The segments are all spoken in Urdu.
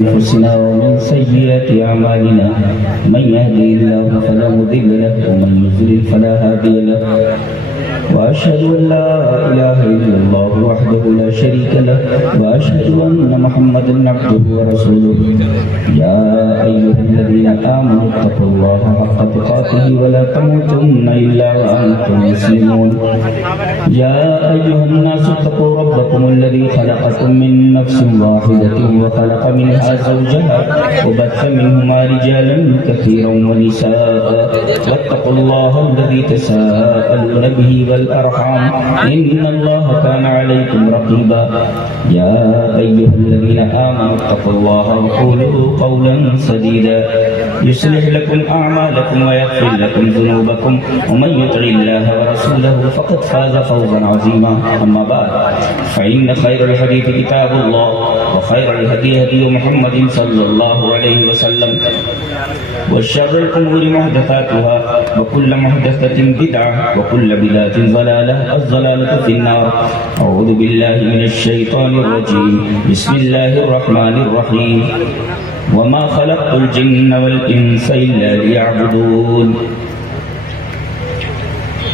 أنفسنا ومن سيئات أعمالنا من يهدي الله فلا مضل له ومن يضلل فلا هادي له وأشهد أن لا إله إلا الله وحده لا شريك له وأشهد أن محمدا عبده ورسوله يا أيها الذين آمنوا اتقوا الله حق تقاته ولا تموتن إلا وأنتم مسلمون يا أيها الناس اتقوا ربكم الذي خلقكم من نفس واحدة وخلق منها زوجها وبث منهما رجالا كثيرا ونساء واتقوا الله الذي تساءلون به والأرحام إن الله كان عليكم رقيبا يا أيها الذين آمنوا اتقوا الله وقولوا قولا سديدا يصلح لكم أعمالكم ويغفر لكم ذنوبكم ومن يطع الله ورسوله فقد فاز فوزا عظيما أما بعد فإن خير الحديث كتاب الله وخير الهدي هدي محمد صلى الله عليه وسلم وشر الأمور محدثاتها وكل محدثة بدعة وكل بدعة ضلالة الضلالة في النار أعوذ بالله من الشيطان الرجيم بسم الله الرحمن الرحيم وما خلقت الجن والإنس إلا ليعبدون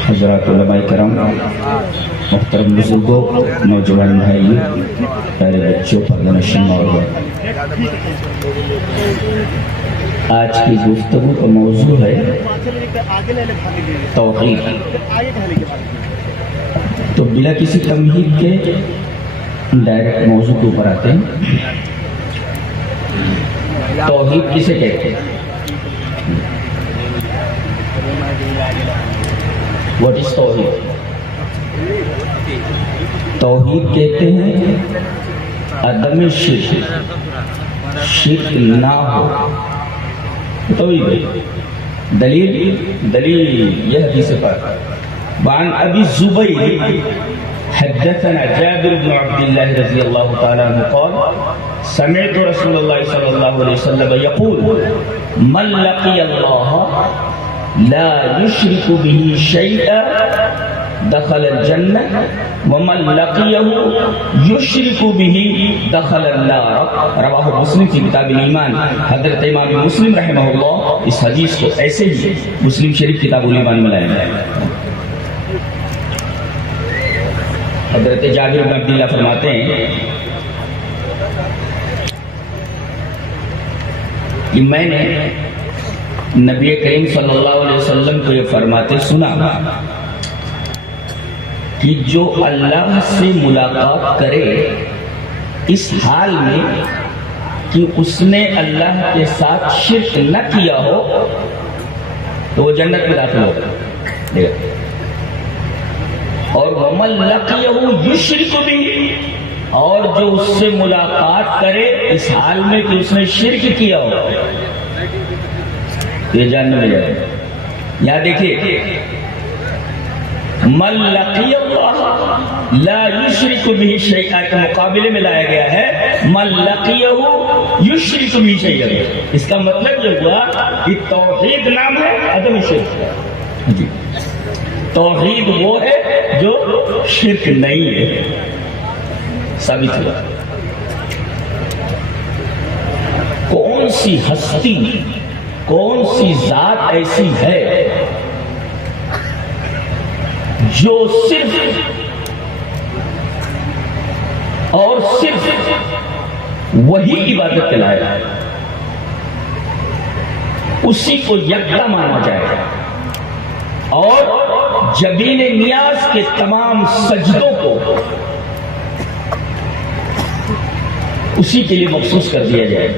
حضرات علماء کرام، محترم بزرگوں، نوجوان بھائیوں، پیارے بچوں، پردہ نشین اور آج کی گفتگو کا موضوع ہے توحید۔ تو بلا کسی تمہید کے ڈائریکٹ موضوع کے اوپر آتے ہیں۔ توحید کسے کہتے ہیں؟ واٹ از توحید؟ توحید کہتے ہیں عدم شرک، شرک نہ ہو، توحید۔ دلیل یہ حدیث پاک وعن ابی الزبیر حدثنا جابر بن عبد الله رضي الله تعالى عنه قال سمعت رسول الله صلى الله عليه وسلم يقول من لقي الله لا يشرك به شيئا دخل الجنة ومن لقيه يشرك به دخل النار رواہ مسلم کی کتاب الایمان۔ حضرت امام مسلم رحمہ اللہ اس حدیث کو ایسے ہی مسلم شریف کتاب الایمان میں لائے ہیں۔ حضرت جابر بن عبداللہ فرماتے ہیں کہ میں نے نبی کریم صلی اللہ علیہ وسلم کو یہ فرماتے سنا کہ جو اللہ سے ملاقات کرے اس حال میں کہ اس نے اللہ کے ساتھ شرک نہ کیا ہو تو وہ جنت میں داخل ہوگا۔ اور وَمَن لَقِيَهُ يُشْرِكُ بِهِ، اور جو اس سے ملاقات کرے اس حال میں کہ اس نے شرک کیا ہو یہ جاننے میں جائے گا۔ یہاں دیکھیے من لقی اللہ لا یشرک بہ شیئا کے مقابلے میں لایا گیا ہے من لقیہ یشرک بہ شیئا۔ اس کا مطلب یہ ہوا کہ توحید نام ہے عدم شرک۔ جی توحید وہ ہے جو شرک نہیں ہے، ثابت ہوا۔ کون سی ہستی، کون سی ذات ایسی ہے جو صرف اور صرف وہی عبادت کے لائق ہے، اسی کو یکتا مانا جائے اور جبین نیاز کے تمام سجدوں کو اسی کے لیے مخصوص کر دیا جائے۔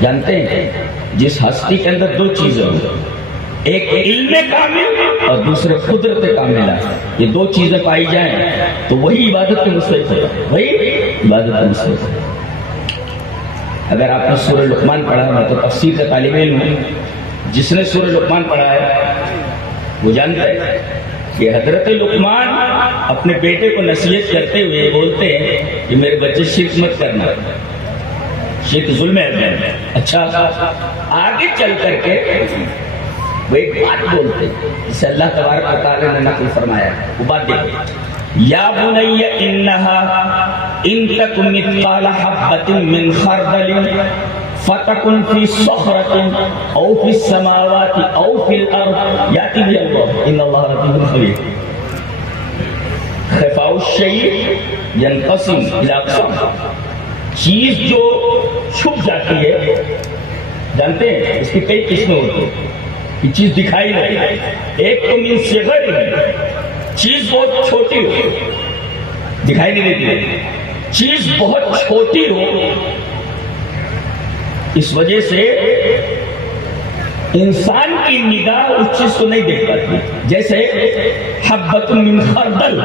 جانتے ہیں جس ہستی کے اندر دو چیزیں ہیں، ایک علم کامل اور دوسرے قدرت کاملہ، یہ دو چیزیں پائی جائیں تو وہی عبادت کے مستحق ہے، وہی عبادت کے مستحق ہے۔ اگر آپ نے سورہ لقمان پڑھا ہے، میں تو تفسیر کا طالب علم ہوں، جس نے سورہ لقمان پڑھا ہے وہ جانتا ہے کہ حضرت لقمان اپنے بیٹے کو نصیحت کرتے ہوئے بولتے ہیں کہ میرے بچے شرک مت کرنا، شرک ظلم ہے۔ اچھا آگے چل کر کے وہ ایک بات بولتے ہیں جسے اللہ تبارک و تعالی نے نقل فرمایا، وہ بات دیکھیں، یا بنی انہا ان تکن مثقال حبۃ من خردل فتکن فی صخرۃ او فی السماوات او فی الارض یاتی بها اللہ ان اللہ لطیف خبیر. خفاء الشیء ینقسم الی اقسام. چیز جو چھپ جاتی ہے، جانتے ہیں اس کی کئی قسمیں ہوتی ہیں. یہ چیز دکھائی نہیں، ایک تو من صغر، چیز بہت چھوٹی ہو دکھائی نہیں دیتی، چیز بہت چھوٹی ہو اس وجہ سے انسان کی نگاہ اس چیز کو نہیں دیکھ پاتی. جیسے حبۃ من خردل،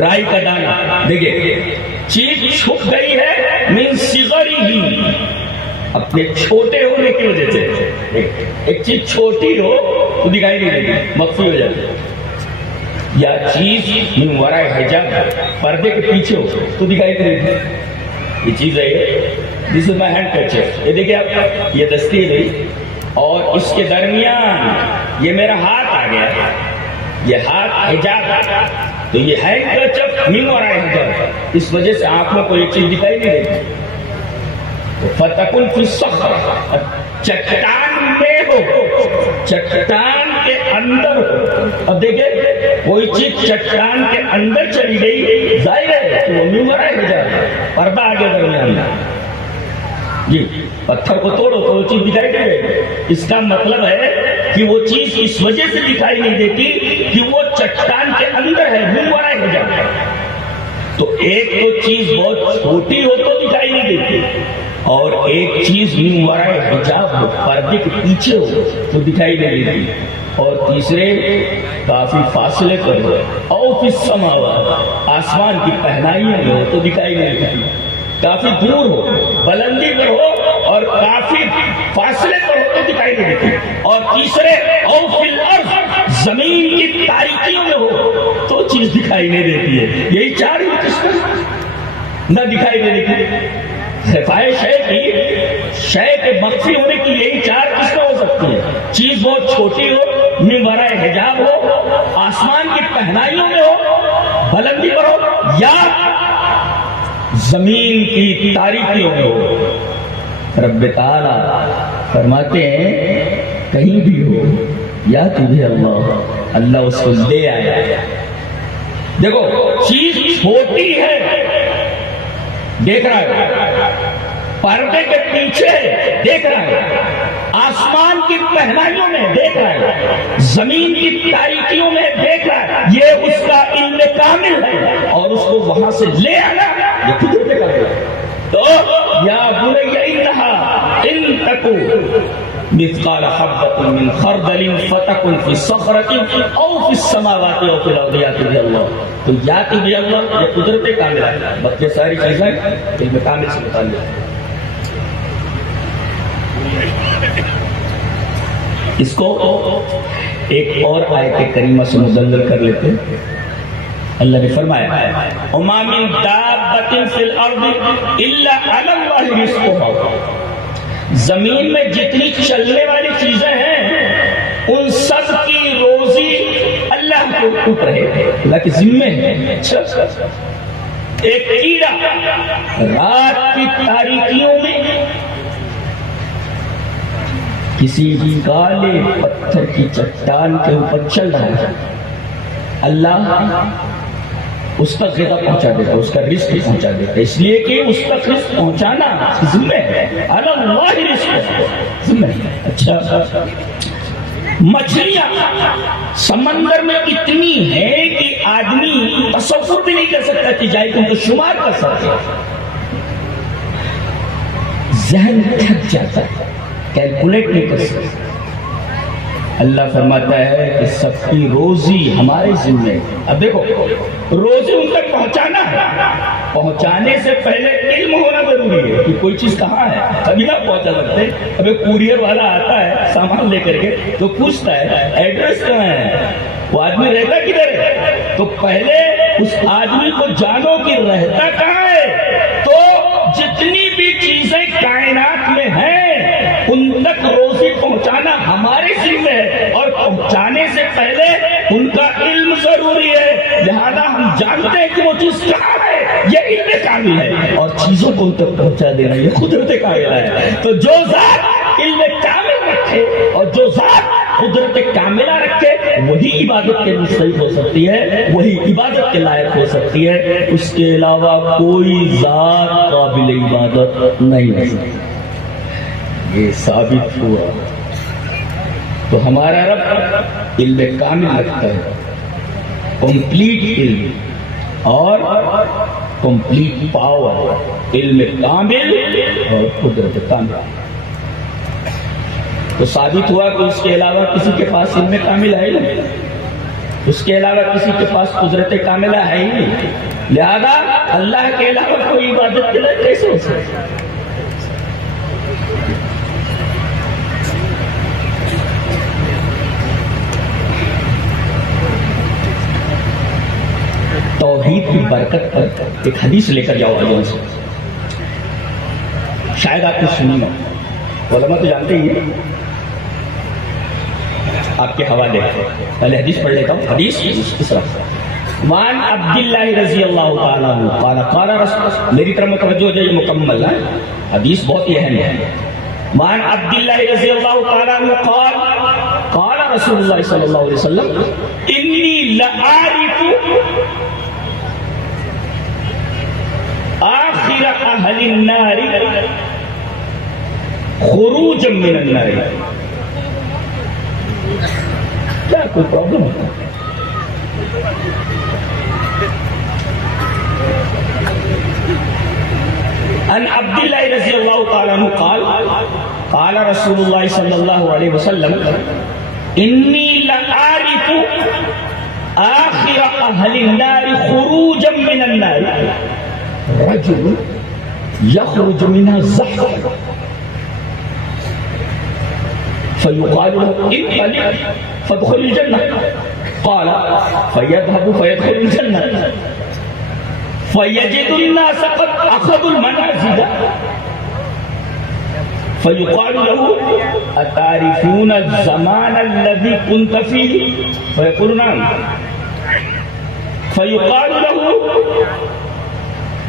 رائی کا دانہ، دیکھیں چیز چھپ گئی ہے من صغرہ، اپنے چھوٹے ہونے کی وجہ سے. ایک چیز چھوٹی ہو تو دکھائی نہیں دیتی، مخفی ہو جاتی. یا چیز من وراء حجاب، پردے کے پیچھے ہو تو دکھائی نہیں دیتی. یہ چیز ہے، دس از مائی ہینڈ کرچر، یہ دیکھیں آپ، یہ دستی ہے اور اس کے درمیان یہ میرا ہاتھ آ گیا، یہ ہاتھ حجاب، تو یہ ہینڈ کرچر من وراء حجاب، اس وجہ سے آنکھوں کو یہ چیز دکھائی نہیں دیتی. فتکن فی الصخرۃ، چٹان میں ہو، چٹان کے اندر ہو. اب دیکھیں کوئی چیز چٹان کے اندر چلی گئی، ظاہر ہے کہ وہ من وراء حجاب، پردہ آ گیا درمیان میں. جی پتھر کو توڑو تو وہ چیز دکھائی دے گی. اس کا مطلب ہے کہ وہ چیز اس وجہ سے دکھائی نہیں دیتی کہ وہ چٹان کے اندر ہے، من وراء حجاب. تو ایک تو چیز بہت چھوٹی ہو تو دکھائی نہیں دیتی، اور ایک چیز من وراء حجاب ہو، پردے کے پیچھے ہو تو دکھائی نہیں دیتی. اور تیسرے کافی فاصلے پر ہو، او فی السماوات، آسمان کی پہنائیوں میں ہو تو دکھائی نہیں دیتی. کافی دور ہو، بلندی پر ہو اور کافی فاصلے پر ہو تو دکھائی نہیں دیتی. اور تیسرے او فی الارض، زمین کی تاریکیوں میں ہو تو چیز دکھائی نہیں دیتی ہے. یہی چار ہی قسمیں نہ دکھائی نہیں دیتی. خفائے شے کی، شے کے مخفی ہونے کی یہی چار قسمیں ہو سکتی ہیں. چیز بہت چھوٹی ہو، من وراء حجاب ہو، آسمان کی پہنائیوں میں ہو، بلندی پر ہو، یا زمین کی تاریکیوں میں ہو. رب تعالی فرماتے ہیں کہیں بھی ہو یا تجھے اللہ اس کو لے آیا. دیکھو چیز چھوٹی ہے، دیکھ رہا ہے، پردے کے پیچھے دیکھ رہا ہے، آسمان کی پہنائیوں میں دیکھ رہا ہے، زمین کی تاریکیوں میں دیکھ رہا ہے. یہ اس کا علم کامل ہے اور اس کو وہاں سے لے آنا یہ قدرت کا ہے. تو یا بنی انہا ان تکو مثقال حبۃ من خردل فتکن فی صخرۃ او فی السماوات او فی الارض یاتی بها اللہ. تو یاتی بها اللہ یہ قدرت کامل ہے، باقی ساری چیزیں علم کامل سے متعلق ہیں. اس کو ایک اور آیت کریمہ سے مدلل کر لیتے ہیں. اللہ نے فرمایا وَمَا مِن دَابَّةٍ فِي الْأَرْضِ إِلَّا عَلَى اللَّهِ رِزْقُهَا. زمین میں جتنی چلنے والی چیزیں ہیں ان سب کی روزی اللہ کے اوپر ہے، اللہ کے ذمے ہے. ایک کیڑا رات کی تاریکیوں میں کسی کالے پتھر کی چٹان کے اوپر چل رہا ہے، اللہ اس تک غذا پہنچا دیتا، اس کا رزق پہنچا دیتا، اس لیے کہ اس تک رزق پہنچانا ذمہ ہے، اللہ رزق ذمہ ہے. اچھا مچھلیاں سمندر میں اتنی ہیں کہ آدمی تصور بھی نہیں کر سکتا کہ جائے تو شمار کر سکتا، ذہن تھک جاتا ہے، کیلکولیٹ نہیں کر سکتا. اللہ فرماتا ہے کہ سب کی روزی ہمارے ذمے. اب دیکھو روزی ان تک پہنچانا ہے، پہنچانے سے پہلے علم ہونا ضروری ہے کہ کوئی چیز کہاں ہے، ابھی نہ پہنچا سکتے. ابھی کوریئر والا آتا ہے سامان لے کر کے تو پوچھتا ہے ایڈریس کہاں ہے، وہ آدمی رہتا کدھر ہے، تو پہلے اس آدمی کو جانو کہ رہتا کہاں ہے. تو جتنی بھی چیزیں کائنات میں ہیں ان تک روزی پہنچانا ہمارے ذمہ ہے، اور پہنچانے سے پہلے ان کا علم ضروری ہے. لہذا ہم جانتے ہیں کہ وہ چیز کہاں ہے، یہ علم کامل ہے اور چیزوں کو ان تک پہنچا دینا یہ قدرت کاملہ ہے. تو جو ذات علم کامل رکھے اور جو ذات قدرت کاملہ رکھے وہی عبادت کے مستحق ہو سکتی ہے, وہی عبادت کے لائق ہو سکتی ہے. اس کے علاوہ کوئی ذات قابل عبادت نہیں ہو سکتی. یہ ثابت ہوا. تو ہمارا رب علم کامل رکھتا ہے, کمپلیٹ علم اور کمپلیٹ پاور, علم کامل اور قدرت کامل. تو ثابت ہوا کہ اس کے علاوہ کسی کے پاس علم کامل ہے ہی نہیں, اس کے علاوہ کسی کے پاس قدرت کاملہ ہے ہی نہیں. لہذا اللہ کے علاوہ کوئی عبادت کے لیے کیسے ہو سکتا ہے؟ توحید کی برکت پر ایک حدیث لے کر جاؤ علماء سے, شاید آپ نے سنی ہو, علماء تو جانتے ہی ہیں. آپ کے حوالے پہلے حدیث پڑھ لیتا ہوں. حدیث اس طرح وان عبداللہ رضی اللہ تعالیٰ عنہ قال قال رسول, میری طرف متوجہ ہو جائے, یہ مکمل ہے حدیث, بہت ہی اہم ہے. وان عبداللہ رضی اللہ تعالیٰ عنہ قال قال رسول اللہ صلی اللہ علیہ وسلم انی لعارف آخر اہل النار خروجا من النار. کیا کوئی پرابلم ہوتا ہے؟ ان عبداللہ رضی اللہ تعالیٰ عنہ قال قال رسول اللہ صلی اللہ علیہ وسلم انی لعارف آخر اہل النار خروجا من النار رجل يخرج منها زحفا فيقال له انطلق فادخل الجنة قال فيذهب فيدخل الجنة فيجد الناس قد أخذوا المنازل فيقال له أتعرفون الزمان الذي كنت فيه فيقول نعم فيقال له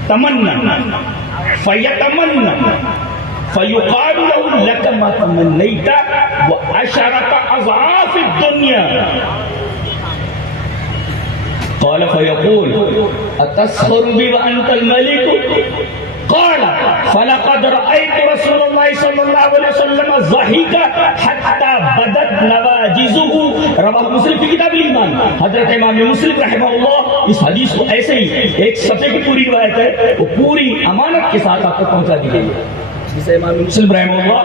تمنى فيتمنى فيقال له لك ما تمنيت وعشرة أضعاف الدنيا قال فيقول أتسخر بي وأنت الملك قال فلقد رأيت رسول الله صلى الله عليه وسلم ضحك حتى بدت نواجذه رواہ مسلم کی کتاب الایمان. حضرت امام مسلم رحمہ اللہ اس حدیث کو ایسے ہی ایک صفحے کی پوری روایت ہے, وہ پوری امانت کے ساتھ آپ کو پہنچا دی گئی ہے, جسے امام مسلم رحمہ اللہ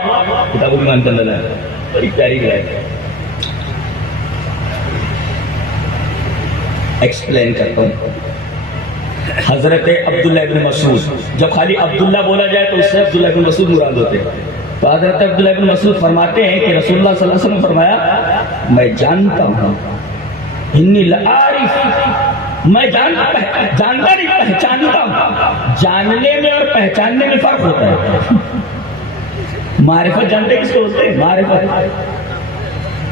کتاب الایمان کے اندر ہے. بڑی پیاری روایت ہے. ایکسپلین کرتا ہوں. حضرت عبداللہ ابن مسعود, جب خالی عبداللہ بولا جائے تو اس سے عبداللہ ابن مسعود مراد ہوتے ہیں. تو حضرت عبداللہ ابن مسعود فرماتے ہیں کہ رسول اللہ صلی اللہ علیہ وسلم فرمایا میں جانتا ہوں, انی لعارف, میں جانتا نہیں پہچانتا ہوں. جاننے میں اور پہچاننے میں فرق ہوتا ہے. معرفت جانتے کس کو ہوتے ہیں؟ معرفت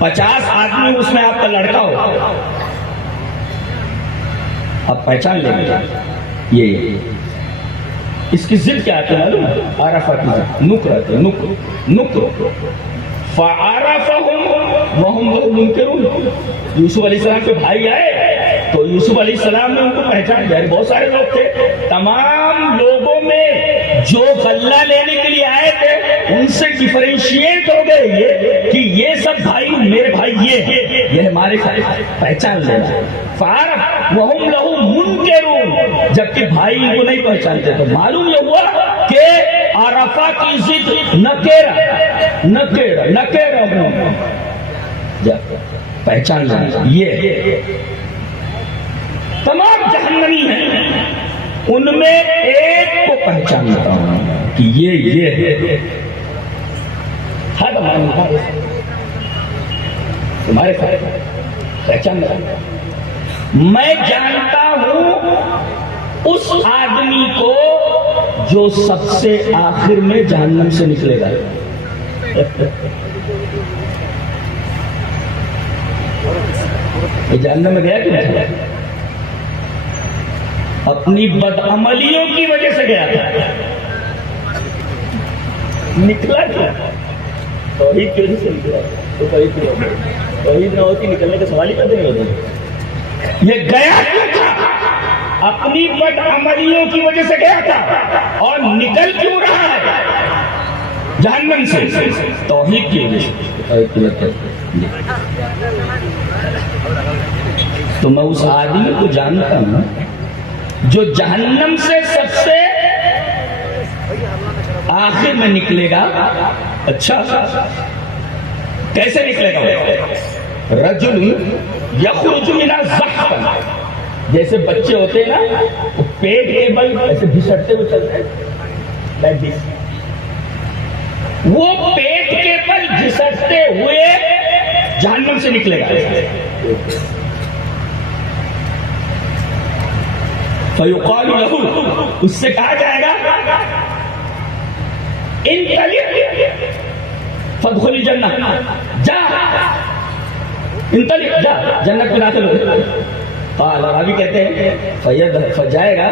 50 آدمی اس میں آپ کا لڑکا ہو, آپ پہچان لیں گے یہ اس کی ضد کیا آتی ہے معلوم ہے؟ عرفہ کی ضد نکر آتی ہے, نکر فعرفہم وہم لہو منکرون. یوسف علیہ السلام کے بھائی آئے تو یوسف علیہ السلام نے ان کو پہچان لیا. بہت سارے لوگ تھے, تمام لوگوں میں جو غلہ لینے کے لیے آئے تھے ان سے ڈیفرینشیٹ ہو گئے یہ کہ یہ سب بھائی میرے بھائی یہ ہمارے پہچان لینا. فعرف وہم لہو منکرون, جبکہ بھائی ان کو نہیں پہچانتے. تو معلوم یہ ہوا کہ عرفہ کی ضد نکیرہ ہوں, پہچان لینا. یہ تمام جہنمی ہیں, ان میں ایک کو پہچانتا ہوں کہ یہ ہے. تمہارے پہچان لینا. میں جانتا ہوں اس آدمی کو جو سب سے آخر میں جہنم سے نکلے گا. جہنم میں گیا کہ نہیں؟ اپنی بدعملیوں کی وجہ سے گیا تھا. نکلا کیا؟ توحید کی وجہ سے نکلا. تو توحید نہ ہوتی نکلنے کا سوال ہی پیدا نہیں ہوتا. یہ گیا کیوں تھا؟ اپنی بدعملیوں کی وجہ سے گیا تھا. اور نکل کیوں رہا ہے جہنم سے؟ توحید کی وجہ سے. تو میں اس آدمی کو جانتا ہوں جو جہنم سے سب سے آخر میں نکلے گا. اچھا کیسے نکلے گا؟ رجل یخرج من الزحف، جیسے بچے ہوتے ہیں نا وہ پیٹ کے بل ایسے گھسٹتے ہوئے چلتے ہیں لائک دس. وہ پیٹ کے بل گھسٹتے ہوئے جہنم سے نکلے گا. فیقال لہ، اس سے کہا جائے گا انطلق فادخل الجنہ، جا انطلق، جا جنت میں داخل ہو. قال، ابھی کہتے ہیں فجائے گا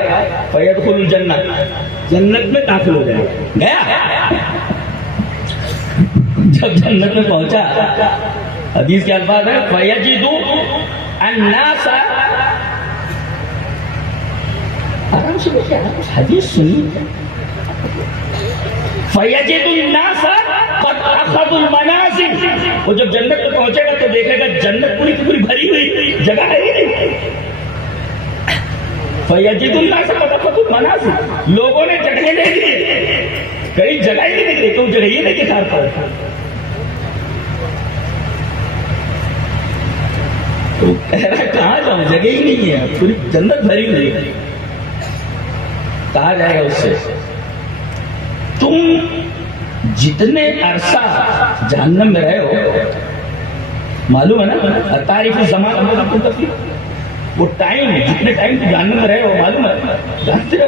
فیدخل الجنہ، جنت میں داخل ہو جائے گا. گیا جب جنت میں پہنچا، حدیث کے الفاظ ہے فیجد الناس، آرام سے بیٹھے حدیث سنی. فیجد الناس قد اخذوا المنازل، وہ جب جنت میں پہنچے گا تو دیکھے گا جنت پوری کی پوری بھری ہوئی، جگہ ہے ہی نہیں. فیجد الناس قد اخذوا المنازل، لوگوں نے جگہیں لے لی، کئی جگہ ہی نہیں دیکھی، تو جگہ ہی نہیں دکھا پاتا. تو کہہ رہا ہے کہاں جاؤں، جگہ ہی نہیں ہے، پوری جنت بھری ہوئی ہے. کہا جائے گا اس سے تم جتنے عرصہ جہنم میں رہے ہو، معلوم ہے نا تعریف الزمان، وہ ٹائم جتنے ٹائم تم جہنم میں رہے ہو معلوم ہے، جانتے ہو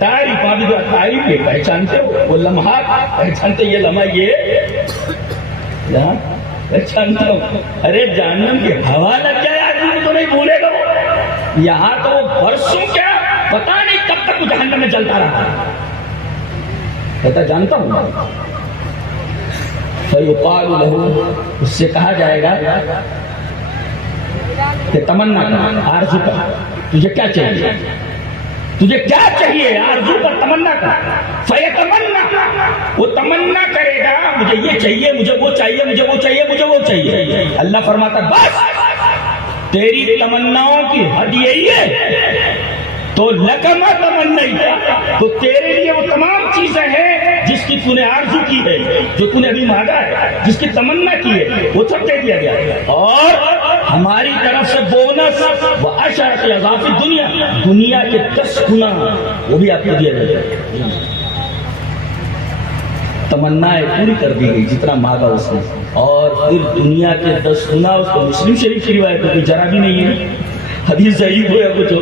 تعریف. آپ جو تعریف ہے پہچانتے ہو، وہ لمحات پہچانتے، یہ لمحہ یہ یہاں پہچانتا ہوں. ارے جہنم کی ہوا لگ جائے آدمی تو نہیں بھولے گا. یہاں تو برسوں کیا پتا نہیں کب تک وہ جہنم میں چلتا رہا. کہتا جانتا ہوں. فیقال لہ، اس سے کہا جائے گا کہ تمنا کر، آرزو کر، تجھے کیا چاہیے، تجھے کیا چاہیے، آرزو کر، تمنا کر. فیتمنا، وہ تمنا کرے گا مجھے یہ چاہیے، مجھے وہ چاہیے، مجھے وہ چاہیے، مجھے وہ چاہیے. اللہ فرماتا بس تیری تمناؤں کی حد یہی ہے تو لکما تمنا، تو تیرے لیے وہ تمام چیزیں ہیں جس کی تو نے آرزو کی ہے، جو تو نے ابھی مانگا ہے، جس کی تمنا کی ہے، وہ سب دے دیا گیا. اور ہماری طرف سے بونس وہ اشرف عذاب دنیا، دنیا کے 10 گنا وہ بھی آپ کو دیا جائے گا. تمنائیں پوری کر دی گئی جتنا مانگا اس نے، اور پھر دنیا کے 10 گنا. اس کو مسلم شریف کی روایت ہے، ذرا بھی نہیں ہے، حدیث ضعیف ہے کچھ،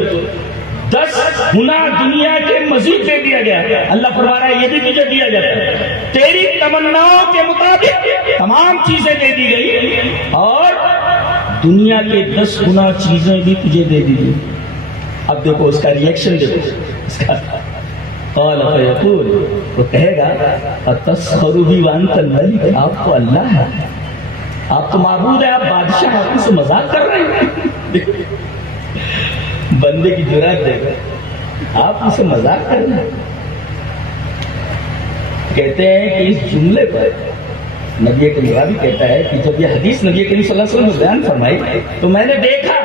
10 گنا دنیا کے مزید دے دیا گیا. اللہ فرما رہا ہے یہ بھی تجھے دیا جاتا ہے، تیری تمناؤں کے مطابق تمام چیزیں دے دی گئی، اور دنیا کے 10 گنا چیزیں بھی تجھے دے دی گئی. اب دیکھو اس کا ریئیکشن، دیکھو اس کا. قال فیقول، وہ کہے گا اتسخر بی وانت الملک، آپ تو اللہ ہے، آپ تو معبود ہے، آپ بادشاہ، آپ سے مذاق کر رہے ہیں. بندے کی جرات دیکھو، آپ اسے مذاق کر رہے ہیں. کہتے ہیں کہ اس جملے پر نبی کریم بھی کہتا ہے کہ جب یہ حدیث نبی کریم صلی اللہ علیہ وسلم نے بیان فرمائی تو میں نے دیکھا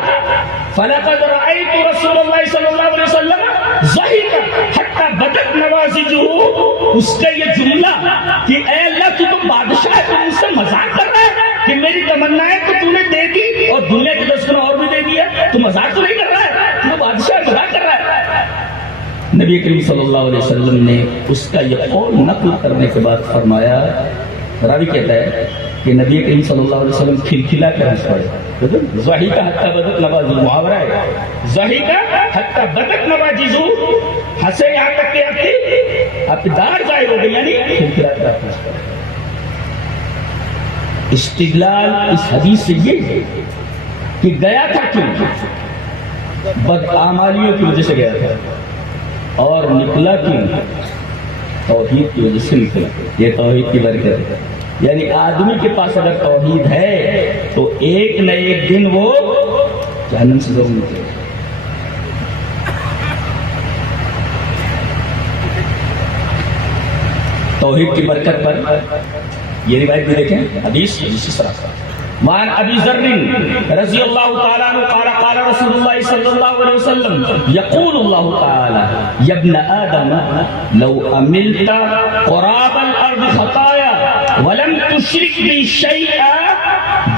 فَلَقَدْ رَأَيْتُ رَسُولَ اللَّهِ صلی اللہ علیہ وسلم ضَحِكَ حَتَّى بَدَتْ نَوَاجِذُهُ. اس کا یہ جملہ کہ اے اللہ تو بادشاہ ہے، تو مجھ سے مذاق کر رہا ہے کہ میری تمنائیں تو نے دے دی اور دنیا کے 10 گنا اور بھی دے دیا، تو مذاق تو نہیں کر رہا ہے، تو بادشاہ مذاق کر رہا ہے. نبی کریم صلی اللہ علیہ وسلم نے اس کا یہ قول نقل کرنے کے بعد فرمایا، راوی کہتا ہے کہ نبی کریم صلی اللہ علیہ وسلم کھلکھلا کر ہنس پڑے. ضحک حتی بدت نواجذہ، محاورہ ہے، ضحک حتی بدت نواجذہ، ہنسے یہاں تک کہ آپ کی دار ظاہر ہو گئی، یعنی کھلکھلا کر ہنس پڑے. استدلال اس حدیث سے یہ ہے کہ گیا تھا کیوں؟ بدعمالیوں کی وجہ سے گیا تھا اور نکلا کیوں؟ توحید کی وجہ سے نکلا. یہ توحید کی برکت ہے. یعنی آدمی کے پاس اگر توحید ہے تو ایک نہ ایک دن وہ جہنم سے ضرور نکلے گا. توحید کی برکت پر یہ روایت بھی دیکھیں. حدیث اس طرح وعن ابی ذر رضی اللہ تعالیٰ عنہ قال قال رسول اللہ صلی اللہ علیہ وسلم یقول اللہ تعالی یا ابن آدم لو عملت قراب الارض خطایا ولم تشرک بی شیئا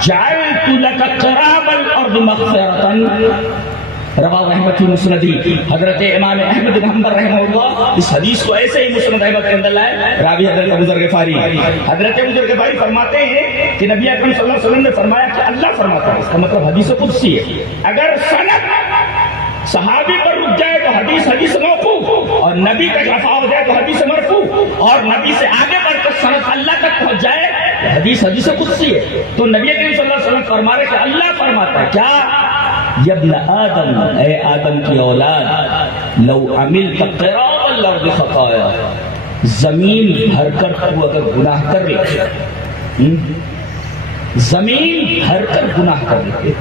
جعلت لك قراب الارض مغفرة. رواہ احمد کی مسندی. حضرت امام احمد بن حنبل رحمہ اللہ اس حدیث کو ایسے ہی مسند احمد کے اندر لائے. راوی حضرت ابو ذر غفاری. حضرت ابو ذر غفاری فرماتے ہیں کہ نبی اکرم صلی اللہ علیہ وسلم نے فرمایا کہ اللہ فرماتا ہے. اس کا مطلب حدیث قدسی ہے. اگر سند صحابی پر رک جائے تو حدیث موقوف، اور نبی تک رفع ہو جائے تو حدیث مرفوع، اور نبی سے آگے بڑھ کر سند اللہ تک پہنچ جائے تو حدیث قدسی ہے. تو نبی کریم صلی اللہ علیہ وسلم فرما رہے کہ اللہ فرماتا ہے کیا؟ یا ابن آدم، اے آدم کی اولاد، لو عملت قراب الارض خطایا، زمین بھر کر تو اگر گناہ کر لے، زمین بھر کر گناہ کر لے.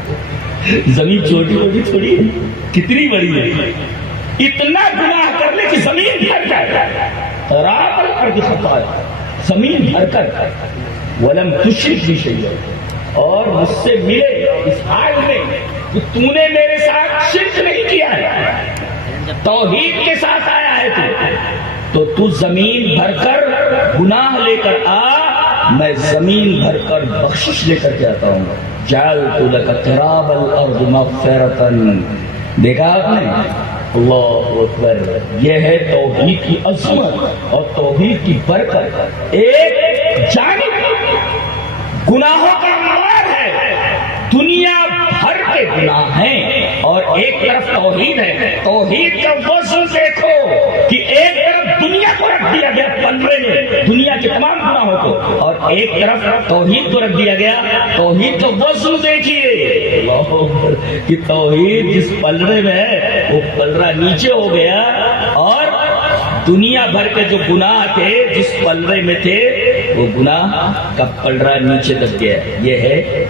زمین چھوٹی چھوٹی تھوڑی ہے، کتنی بڑی ہے. اتنا گناہ کر لے کہ زمین بھر کر قراب الارض خطایا، زمین بھر کر ولم تشرک بی شیئا، اور مجھ سے ملے اس حال میں کہ تو نے میرے ساتھ شرک نہیں کیا ہے، توحید کے ساتھ آیا ہے تو زمین بھر کر گناہ لے کر آ، میں زمین بھر کر بخشش لے کر کے آتا ہوں. جعلت لك قراب الارض مغفرة. دیکھا آپ نے؟ اللہ اکبر. یہ ہے توحید کی عظمت اور توحید کی برکت. ایک جانب گناہوں کا انوار ہے، دنیا بھر کے گناہ ہیں، اور ایک طرف توحید ہے. توحید کا وزن دیکھو کہ ایک طرف دنیا کو رکھ دیا گیا پلڑے میں، دنیا کے تمام گناہوں کو، اور ایک طرف توحید کو رکھ دیا گیا. توحید کا وزن دیکھیے کہ توحید جس پلڑے میں ہے وہ پلڑا نیچے ہو گیا، اور دنیا بھر کے جو گناہ تھے جس پلڑے میں تھے وہ گناہ کا پلڑا نیچے دب گیا. یہ ہے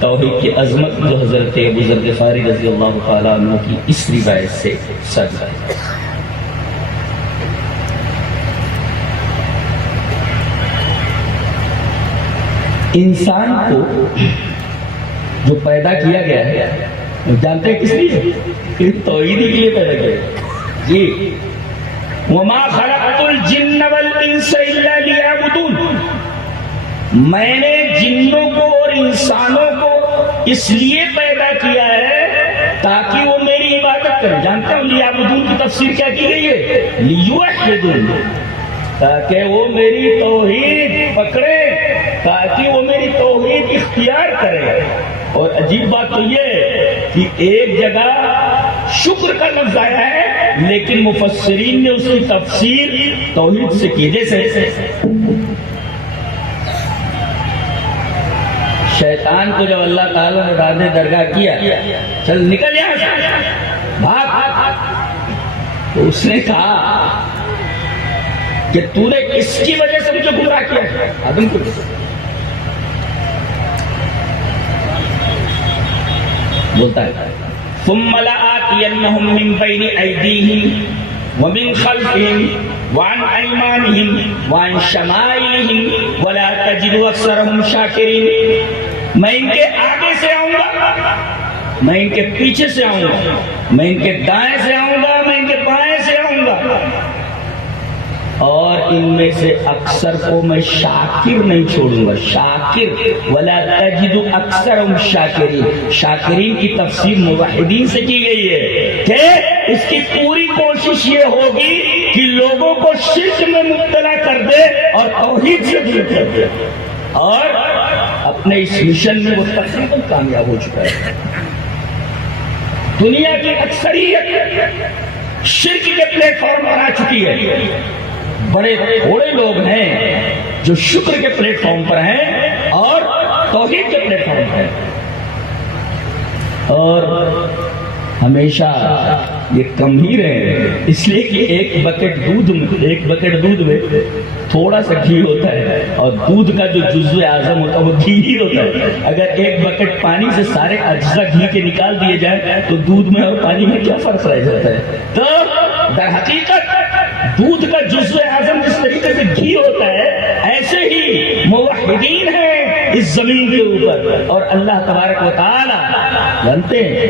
توحید کی عظمت جو حضرت ابو ذر غفاری رضی اللہ تعالیٰ عنہ کی اس روایت سے سچ ہے. انسان کو جو پیدا کیا گیا ہے جانتے ہیں کس لیے؟ توحید کے لیے پیدا کیا گیا. جی وما خلقت الجن والانس الا ليعبدون. میں نے جنوں کو اور انسانوں کو اس لیے پیدا کیا ہے تاکہ وہ میری عبادت کریں. جانتے ہیں لیعبدون کی تفسیر کیا کی گئی ہے؟ لیوحدون، تاکہ وہ میری توحید پکڑے، تاکہ وہ میری توحید اختیار کرے. اور عجیب بات تو یہ کہ ایک جگہ شکر کا لفظ آیا ہے لیکن مفسرین نے اس کی تفسیر توحید سے کی. جیسے شیطان کو جب اللہ تعالیٰ نے راز درگاہ کیا چل نکل یہاں سے بھاگ، تو اس نے کہا کہ تو نے اس کی وجہ سے مجھے گمراہ کیا. آدم کو بولتا ہے ثم لآتینہم من بین ایدیہم ومن خلفہم وعن ایمانہم وعن شمائلہم ولا تجد اکثرہم شاکرین. میں ان کے آگے سے آؤں گا، میں ان کے پیچھے سے آؤں گا، میں ان کے دائیں سے آؤں گا، میں ان کے بائیں سے آؤں گا، اور ان میں سے اکثر کو میں شاکر نہیں چھوڑوں گا. شاکر ولا تجد اکثرہم شاکرین. شاکرین کی تفسیر موحدین سے کی گئی ہے کہ اس کی پوری کوشش یہ ہوگی کہ لوگوں کو شرک میں مبتلا کر دے اور توحید سے دور کر دے، اور اپنے اس مشن میں وہ تقریباً کامیاب ہو چکا ہے. دنیا کی اکثریت شرک کے پلیٹ فارم پر آ چکی ہے. بڑے تھوڑے لوگ ہیں جو شکر کے پلیٹ فارم پر ہیں اور توحید کے پلیٹ فارم پر ہیں. اور ہمیشہ یہ کم ہی رہے، اس لیے کہ ایک بکٹ دودھ میں تھوڑا سا گھی ہوتا ہے، اور دودھ کا جو جزو اعظم ہوتا ہے وہ گھی ہی ہوتا ہے۔ اگر ایک بکٹ پانی سے سارے اجزاء گھی کے نکال دیے جائیں تو دودھ میں اور پانی میں کیا فرق رہ جاتا ہے؟ تو در حقیقت دودھ کا جزو اعظم جس طریقے سے گھی ہوتا ہے، ایسے ہی موحدین ہیں اس زمین کے اوپر، اور اللہ تبارک و تعالی جانتے ہیں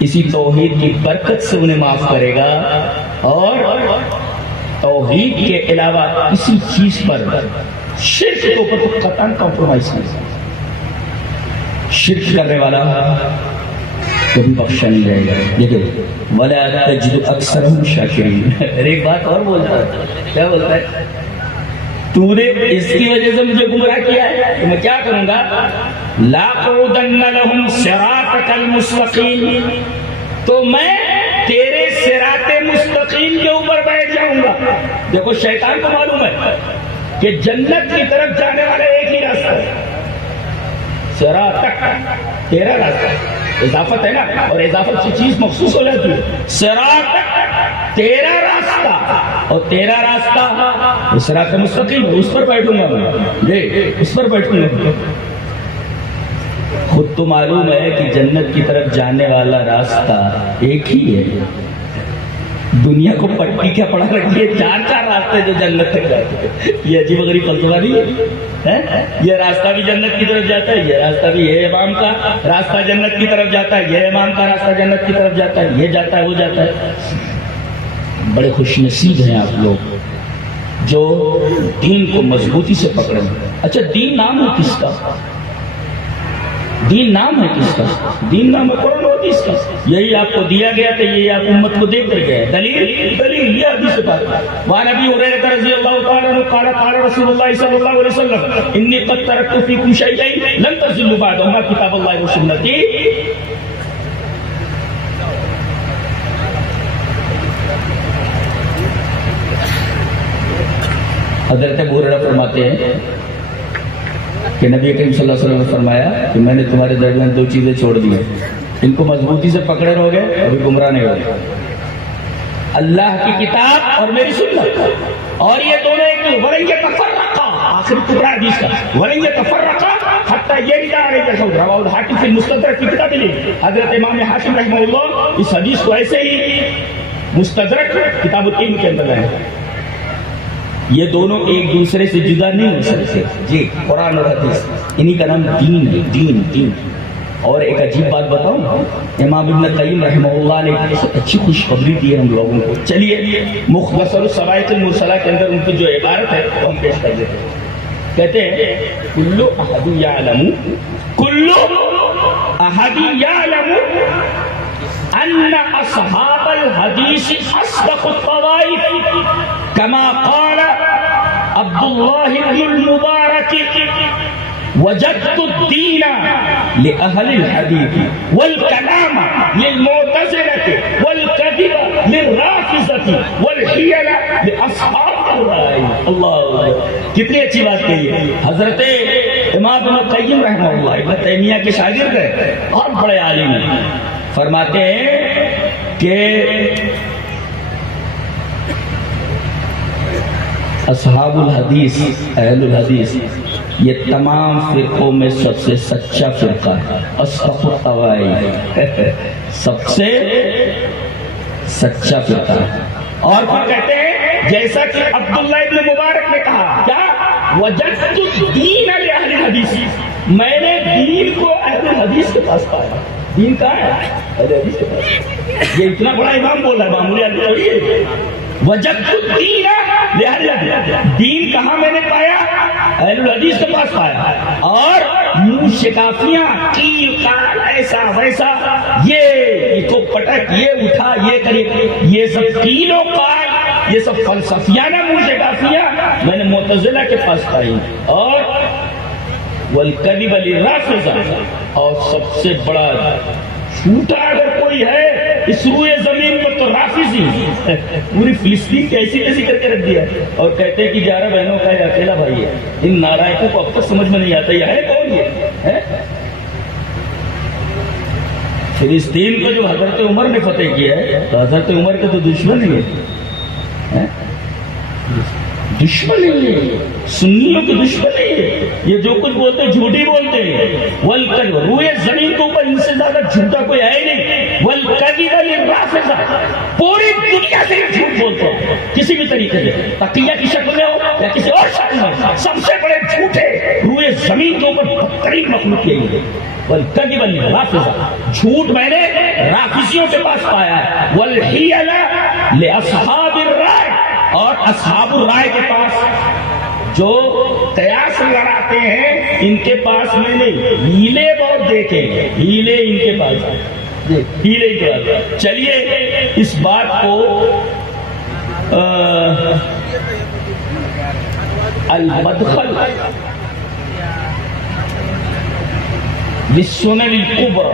اسی توحید کی برکت سے انہیں معاف کرے گا، اور توحید کے علاوہ کسی چیز پر، شرک کے اوپر تو قطعاً کمپرومائز نہیں، شرک کرنے والا کبھی بخشا نہیں جائے گا۔ دیکھیں وَلَا تَجِدُ أَكْثَرَهُمْ شَاكِرِينَ۔ ایک بات اور بولتا ہے، کیا بولتا ہے؟ تو نے اس کی وجہ سے مجھے گمراہ کیا ہے تو میں کیا کروں گا؟ لَأَقْعُدَنَّ لَهُمْ صِرَاطَكَ الْمُسْتَقِيمَ، تو میں تیرے صراط مستقیم کے اوپر بیٹھ جاؤں گا۔ دیکھو شیطان کو معلوم ہے کہ جنت کی طرف جانے والا ایک ہی راستہ ہے، صراط، تیرا راستہ، اضافت ہے نا، اور اضافت کی چیز مخصوص ہو جاتی ہے۔ صراط تیرا راستہ، اور تیرا راستہ صراط مستقیم، اس پر بیٹھوں گا میں، اس پر بیٹھوں گا۔ خود تو معلوم ہے کہ جنت کی طرف جانے والا راستہ ایک ہی ہے، دنیا کو پٹی کیا پڑا رکھی ہے، چار راستے جو جنت تک جاتے ہیں۔ یہ عجیب غریب فلسفہ نہیں ہے، یہ راستہ بھی جنت کی طرف جاتا ہے، یہ راستہ بھی، یہ امام کا راستہ جنت کی طرف جاتا ہے، یہ امام کا راستہ جنت کی طرف جاتا ہے، یہ جاتا ہے، وہ جاتا ہے۔ بڑے خوش نصیب ہیں آپ لوگ جو دین کو مضبوطی سے پکڑیں۔ اچھا دین نام ہے کس کا؟ دین نام ہے کس کا؟ دین نام ہے قرآن و حدیث کا، یہی آپ کو دیا گیا تھا، یہی آپ امت کو دے کر گئے۔ دلیل یہ حدیث پاک ہے۔ وعن ابی ہریرہ رضی اللہ تعالی عنہ قال قال رسول اللہ صلی اللہ علیہ وسلم انی قد ترکت فیکم شیئین لن تضلوا بعدہما کتاب اللہ و سنتی۔ حضرت ابو ہریرہ فرماتے ہیں کہ نبی کریم صلی اللہ علیہ وسلم نے فرمایا کہ میں نے تمہارے درمیان دو چیزیں چھوڑ دی ہیں، ان کو مضبوطی سے پکڑے رہو گے ابھی گمراہ نہیں ہوگے، اللہ کی کتاب اور میری سنت، اور یہ دونوں ایک وَلَن يَتَفَرَّقَا، آخری ٹکڑا حدیث کا، وَلَن يَتَفَرَّقَا حَتَّى يَرِدَ عَلَيَّ الْحَوْضُ، رواه الحاکم فی المستدرک فی کتاب الیہ۔ حضرت امام حاکم رحمہ اللہ اس حدیث کو ایسے ہی مستدرک کتاب العلم کے اندر لائے۔ یہ دونوں ایک دوسرے سے جدا نہیں ہو سکتے، جی قرآن اور حدیث، انہی کا نام دین ہے، دین۔ اور ایک عجیب بات بتاؤں، امام ابن قیم رحمہ اللہ نے ایک اچھی خوشخبری دی ہے ہم لوگوں کو۔ چلیے مختصر الصواعق المرسلہ کے اندر ان کی جو عبارت ہے وہ ہم پیش کر دیتے ہیں۔ کہتے ہیں کل احد یعلم ان اصحاب الحدیث اصدق الطوائف كما قال عبد الله بن المبارك وجدت الدين لأهل الحديث والكلام للمعتزلة والكذب للرافضة والحيل لأصحاب الرأي۔ اللہ کتنی اچھی بات کہی ہے حضرت امام ابن قیم رحمہ اللہ، ابن تیمیہ کے شاگرد ہیں اور بڑے عالم ہیں۔ فرماتے ہیں کہ اصحاب الحدیث، اہل الحدیث، یہ تمام فرقوں میں سب سے سچا فرقہ ہے، اصدق الطوائف، سب سے سچا فرقہ ہے۔ اور پھر کہتے ہیں جیسا کہ عبداللہ ابن مبارک نے کہا، کیا وجدت الدین لأہل الحدیث، میں نے دین کو اہل الحدیث کے پاس پایا۔ دین کہاں ہے؟ اہل حدیث کے پاس۔ یہ اتنا بڑا امام بول رہا ہے، معمولی آدمی تھوڑی ہے۔ وجدت الدین لأہل الحدیث، دین کہاں میں نے پایا؟ اہل الحدیث کے پاس پایا۔ اور منہ شکافیاں، کیل کال، ایسا ویسا، یہ کو پٹک، یہ اٹھا، یہ کریے، یہ سب کیل و کال، یہ سب فلسفیانہ منہ شکافیاں میں نے معتزلہ کے پاس پائی۔ اور والکذب للرافضہ، اور سب سے بڑا جھوٹا اگر کوئی ہے اس روئے زمین پر تو رافضی، پوری فلسطین کیسی کر کے رکھ دیا، اور کہتے ہیں کہ 11 بہنوں کا یہ اکیلا بھائی ہے۔ ان نارائقوں کو اب تک سمجھ میں نہیں آتا یہ ہے کون، یہ ہے فلسطین کو جو حضرت عمر نے فتح کیا ہے تو حضرت عمر کے تو دشمن ہی ہے، دشمن ہی ہے، سنیوں کے دشمن ہی ہے. یہ جو کچھ بولتے ہیں جھوٹی بولتے ہیں. والکذب، روئے زمین کے اوپر ان سے زیادہ جھوٹا کوئی ہے ہی نہیں. والکذب للرافضہ، پوری دنیا سے یہ جھوٹ بولتے ہیں کسی بھی طریقے سے، تقیہ کی شکل میں ہو یا کسی اور شکل میں. سب سے بڑے جھوٹے روئے زمین کے اوپر بدترین مخلوق یہی ہے. والکذب للرافضہ، جھوٹ میں نے رافضیوں کے پاس پایا ہے. والحیل لاصحاب الرائے، اور اصحاب الرائے کے پاس جو قیاس لڑاتے ہیں ان کے پاس میں نے ہیلے بہت دیکھے، ہیلے ان کے پاس، ہیلے ان کے پاس. چلیے اس بات کو المدخل للسنن الکبری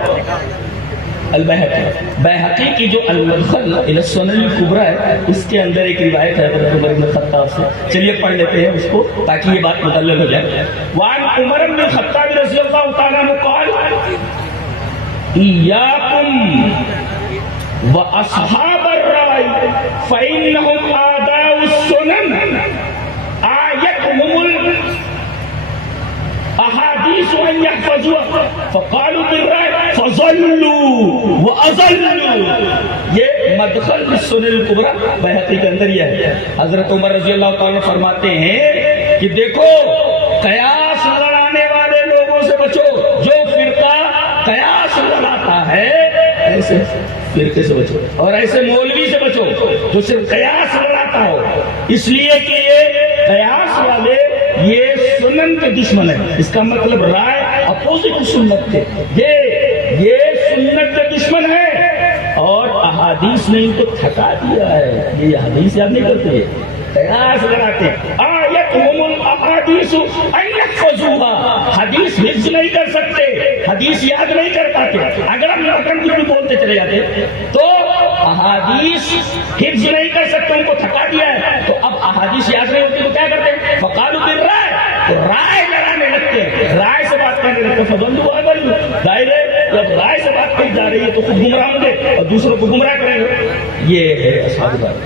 بیہقی کی جو المدخل الی السنن الکبری ہے، اس کے اندر ایک روایت ہے حضرت عمر بن الخطاب سے. چلیے پڑھ لیتے ہیں اس کو تاکہ یہ بات مدلل ہو جائے. وعن عمر بن الخطاب رضی اللہ تعالیٰ عنہ قال ایاکم واصحاب الرائے فانہم اعداء السنن آیتہم احادیث ان یحفظوها فقالوا بالرائے فضلوا واضلوا. یہ مدخل للسنن الکبری بیہقی کے اندر یہ ہے. حضرت عمر رضی اللہ تعالیٰ فرماتے ہیں کہ دیکھو قیاس لڑانے والے لوگوں سے بچو. جو فرقہ قیاس لڑاتا ہے ایسے فرقے سے بچو، اور ایسے مولوی سے بچو جو صرف قیاس لڑاتا ہو. اس لیے کہ یہ قیاس والے یہ سنن کے دشمن ہے. اس کا مطلب رائے اپوزٹ سنت کے، یہ سنت کے دشمن ہے. اور احادیث نے ان کو تھکا دیا ہے. یہ حدیث یاد نہیں کرتے، قیاس لگاتے ہیں. آیتہم الاحادیث ان یحفظوها، حدیث حفظ نہیں کر سکتے، حدیث یاد نہیں کر پاتے. اگر ہم لوٹن کچھ بھی بولتے چلے جاتے تو احادیث حفظ نہیں کر سکتے، ان کو تھکا دیا ہے. تو اب احادیث یاد نہیں ہوتی تو کیا کرتے ہیں؟ فقالوا بالرائے، تو رائے لڑانے لگتے ہیں، رائے سے بات کرنے لگتے ہیں. فضلوا واضلوا، ظاہر ہے جب رائے سے بات کی جا رہی ہے تو خود گمراہ ہوں گے اور دوسروں کو گمراہ کریں گے. یہ ہے اصحاب الرائے.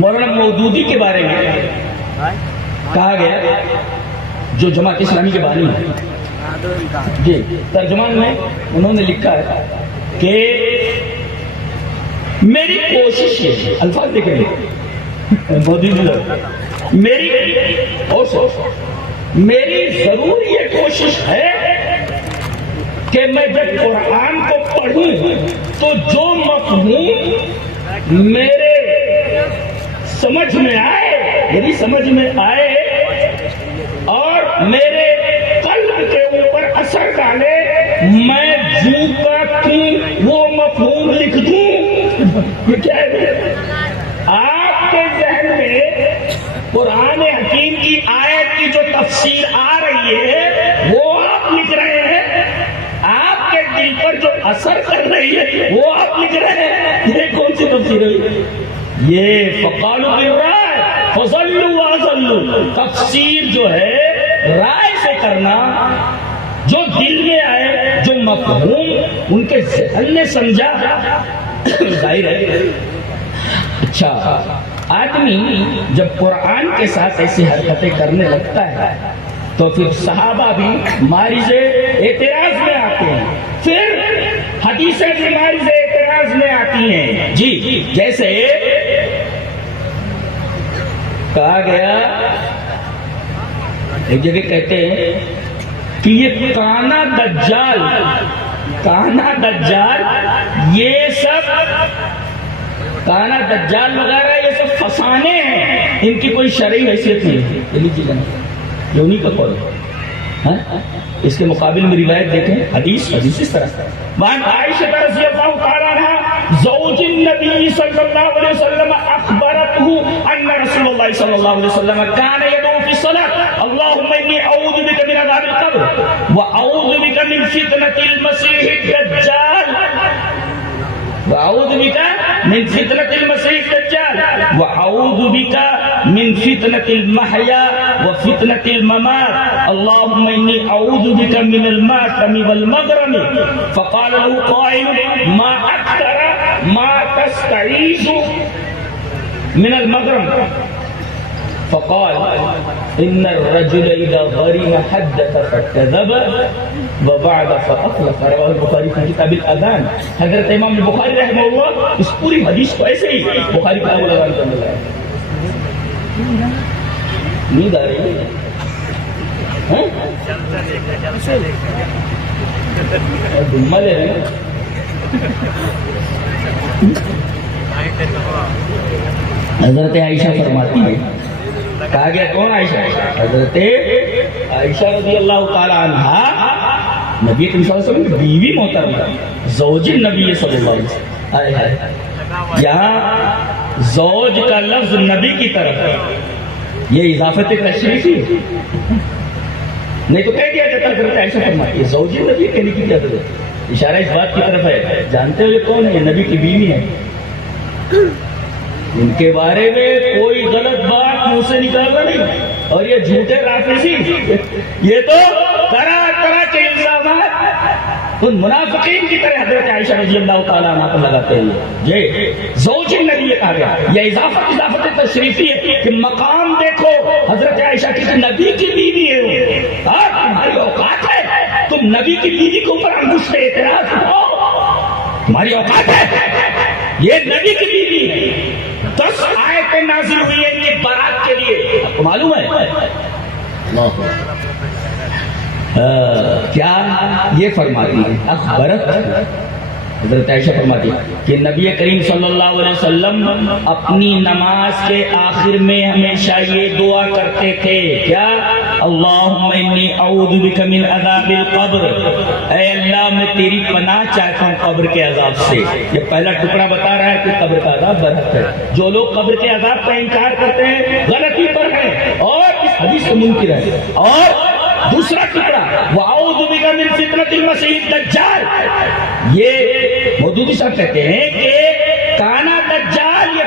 مولانا مودودی کے بارے میں کہا گیا، جو جماعت اسلامی کے بانی ہیں، جی ترجمان میں انہوں نے لکھا ہے کہ میری کوشش ہے، الفاظ دیکھیں گے مودودی میری ضرور یہ کوشش ہے کہ میں جب قرآن کو پڑھوں تو جو مفہوم میرے سمجھ میں آئے، میری سمجھ میں آئے اور میرے قلب کے اوپر اثر ڈالے، میں جو کا توں وہ مفہوم لکھ دوں. یہ کیا ہے؟ آپ کے ذہن میں قرآن حکیم کی آیت کی جو تفسیر آ رہی ہے وہ آپ لکھ رہے ہیں، آپ کے دل پر جو اثر کر رہی ہے وہ آپ لکھ رہے ہیں. یہ کون سی تفسیر ہے؟ یہ فقالوا بالرائے فضلوا واضلوا. تفسیر جو ہے رائے سے کرنا، جو دل میں آئے، جو مفہوم ان کے ذہن نے سمجھا، ظاہر ہے. اچھا، آدمی جب قرآن کے ساتھ ایسی حرکتیں کرنے لگتا ہے تو پھر صحابہ بھی مارز اعتراض میں آتے ہیں، پھر حدیثیں بھی مارز اعتراض میں آتی ہیں. جی جیسے کہا گیا، ایک جگہ کہتے ہیں کہ یہ کانا دجال یہ سب کانا دجال وغیرہ یہ سب فسانے ہیں، ان کی کوئی شرعی حیثیت نہیں. یہ لیجیے جناب، یہ انہیں کا قول ہے. اس کے مقابل میں روایت دیکھیں، حدیث اس طرح. وعن عائشہ رضی اللہ تعالی عنہ زوج النبی صلی اللہ علیہ وسلم اخبرته ان رسول اللہ صلی اللہ علیہ وسلم كان يدعو في الصلاة اللهم اني اعوذ بك من عذاب القبر واعوذ بك من فتنة المسيح الدجال وأعوذ بك من فتنة المسيح الدجال وأعوذ بك من فتنة المحيا وفتنة الممات اللهم إني أعوذ بك من المأثم والمغرم فقال له قائل ما أكثر ما تستعيذ من المغرم فقال إن الرجل إذا غرم حدث فكذب وبعد فأخلف رواه البخاری في کتاب الأذان. حضرت امام بخاری رحمہ اللہ اس پوری حدیث کو ایسے ہی بخاری کا اول اذان کرنے لگا. نیند آ رہی ہے دھما لے رہے ہیں. حضرت عائشہ فرماتی ہے, کہا گیا کون عائشہ؟ حضرت عائشہ رضی اللہ تعالی عنہا نبی کریم صلی اللہ علیہ وسلم کی بیوی محترمہ, زوج نبی صلی اللہ علیہ وسلم. یہاں زوج کا لفظ نبی کی طرف ہے, یہ اضافت تشریفی ہے, نہیں تو کہہ دیا جاتا. حضرت عائشہ فرماتی ہے زوج نبی کہنے کی کیا ضرورت, اشارہ اس بات کی طرف ہے. جانتے ہو یہ کون ہے؟ یہ نبی کی بیوی ہے. ان کے بارے میں کوئی غلط بات منہ سے نکالنا نہیں. اور یہ جھوٹے رافضی, یہ تو طرح طرح کے الزامات ان منافقین کی طرح حضرت عائشہ رضی اللہ تعالیٰ عنہ پر لگاتے ہیں. یہ زوج النبی یہ کہا گیا, یہ اضافت تشریفی ہے کہ مقام دیکھو حضرت عائشہ کی نبی کی بیوی ہے. تمہاری اوقات ہے تم نبی کی بیوی کے اوپر انگشت اعتراض کرو, تمہاری اوقات ہے. یہ نبی کی بیوی ہے. 10 آیتیں نازل ہوئی ہیں یہ بارات کے لیے, آپ کو معلوم ہے کیا یہ فرماتی ہے؟ اخبرت حضرت عائشہ فرماتی ہے کہ نبی کریم صلی اللہ علیہ وسلم اپنی نماز کے آخر میں ہمیشہ یہ دعا کرتے تھے, کیا؟ اللہم انی اعوذ بک من عذاب القبر, اے اللہ میں تیری پناہ چاہتا ہوں قبر کے عذاب سے. یہ پہلا ٹکڑا بتا رہا ہے کہ قبر کا عذاب برحق ہے. جو لوگ قبر کے عذاب کا انکار کرتے ہیں غلطی پر ہیں اور اس حدیث کو منکر ہے. اور دوسرا ٹکڑا وَأَعُوذُ بِكَ مِن فِتْنَةِ الْمَسِيحِ الدَّجَّالِ, یہ مودودی صاحب کہتے ہیں کہ کانا دجال یہ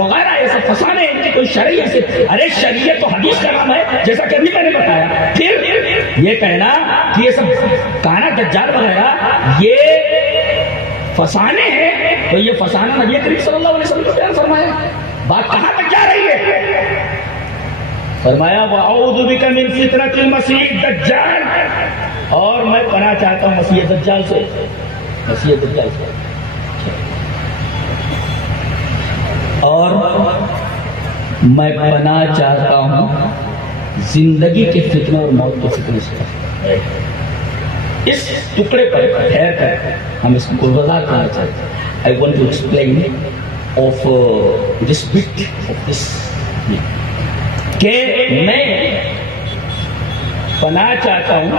وغیرہ ایسے فسانے ہیں کہ کوئی شرعی ایسے, ارے شریعت تو حدیث کا نام ہے جیسا کہ ابھی میں نے بتایا. پھر یہ کہنا کہ یہ سب کانا دجال وغیرہ یہ فسانے ہیں, تو یہ فسانہ نبی کریم صلی اللہ علیہ وسلم کو بیان فرمایا. بات کہاں تک جا رہی ہے؟ فرمایا وَأَعُوذُ بِكَ مِن فِتْنَةِ الْمَسِيحِ الدَّجَّالِ, اور میں پناہ چاہتا ہوں مسیح دجال سے. مسیح دجال سے. اور میں پناہ چاہتا ہوں زندگی کے فتنہ اور موت کے فتنے سے. اس ٹکڑے پر ٹھہر کر ہم اس کو وضاحت کرنا چاہتے ہیں. I want to explain of this bit of this کہ میں پناہ چاہتا ہوں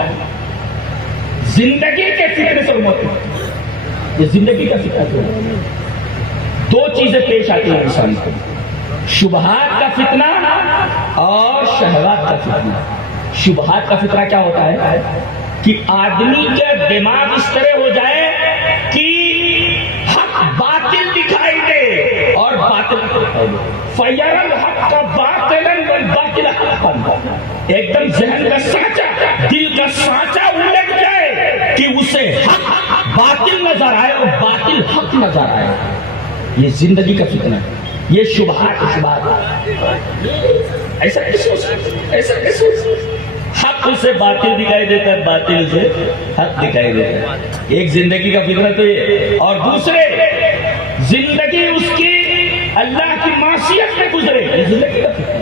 زندگی کے فتنے سے. یہ زندگی کا فتنہ ہے. 2 چیزیں پیش آتی ہیں انسان کو, شبہات کا فتنہ اور شہوات کا فتنہ. شبہات کا فتنہ کیا ہوتا ہے کہ آدمی کے دماغ اس طرح ہو جائے کہ حق باطل دکھائی دے اور باطل فَيَرَ الْحَقَّ بَاطِلًا وَالْبَاطِلَ حَقًّا, ایک دم ذہن کا سانچہ, دل کا سانچہ الٹ جائے کہ اسے حق باطل نظر آئے اور باطل حق نظر آئے. یہ زندگی کا فتنہ ہے. یہ شبہات ایسا کیسے حق سے باطل دکھائی دیتا ہے, باطل سے حق دکھائی دیتا ہے. ایک زندگی کا فتنہ تو یہ, اور دوسرے زندگی اس کی اللہ کی معصیت میں گزرے, زندگی کا فتنہ.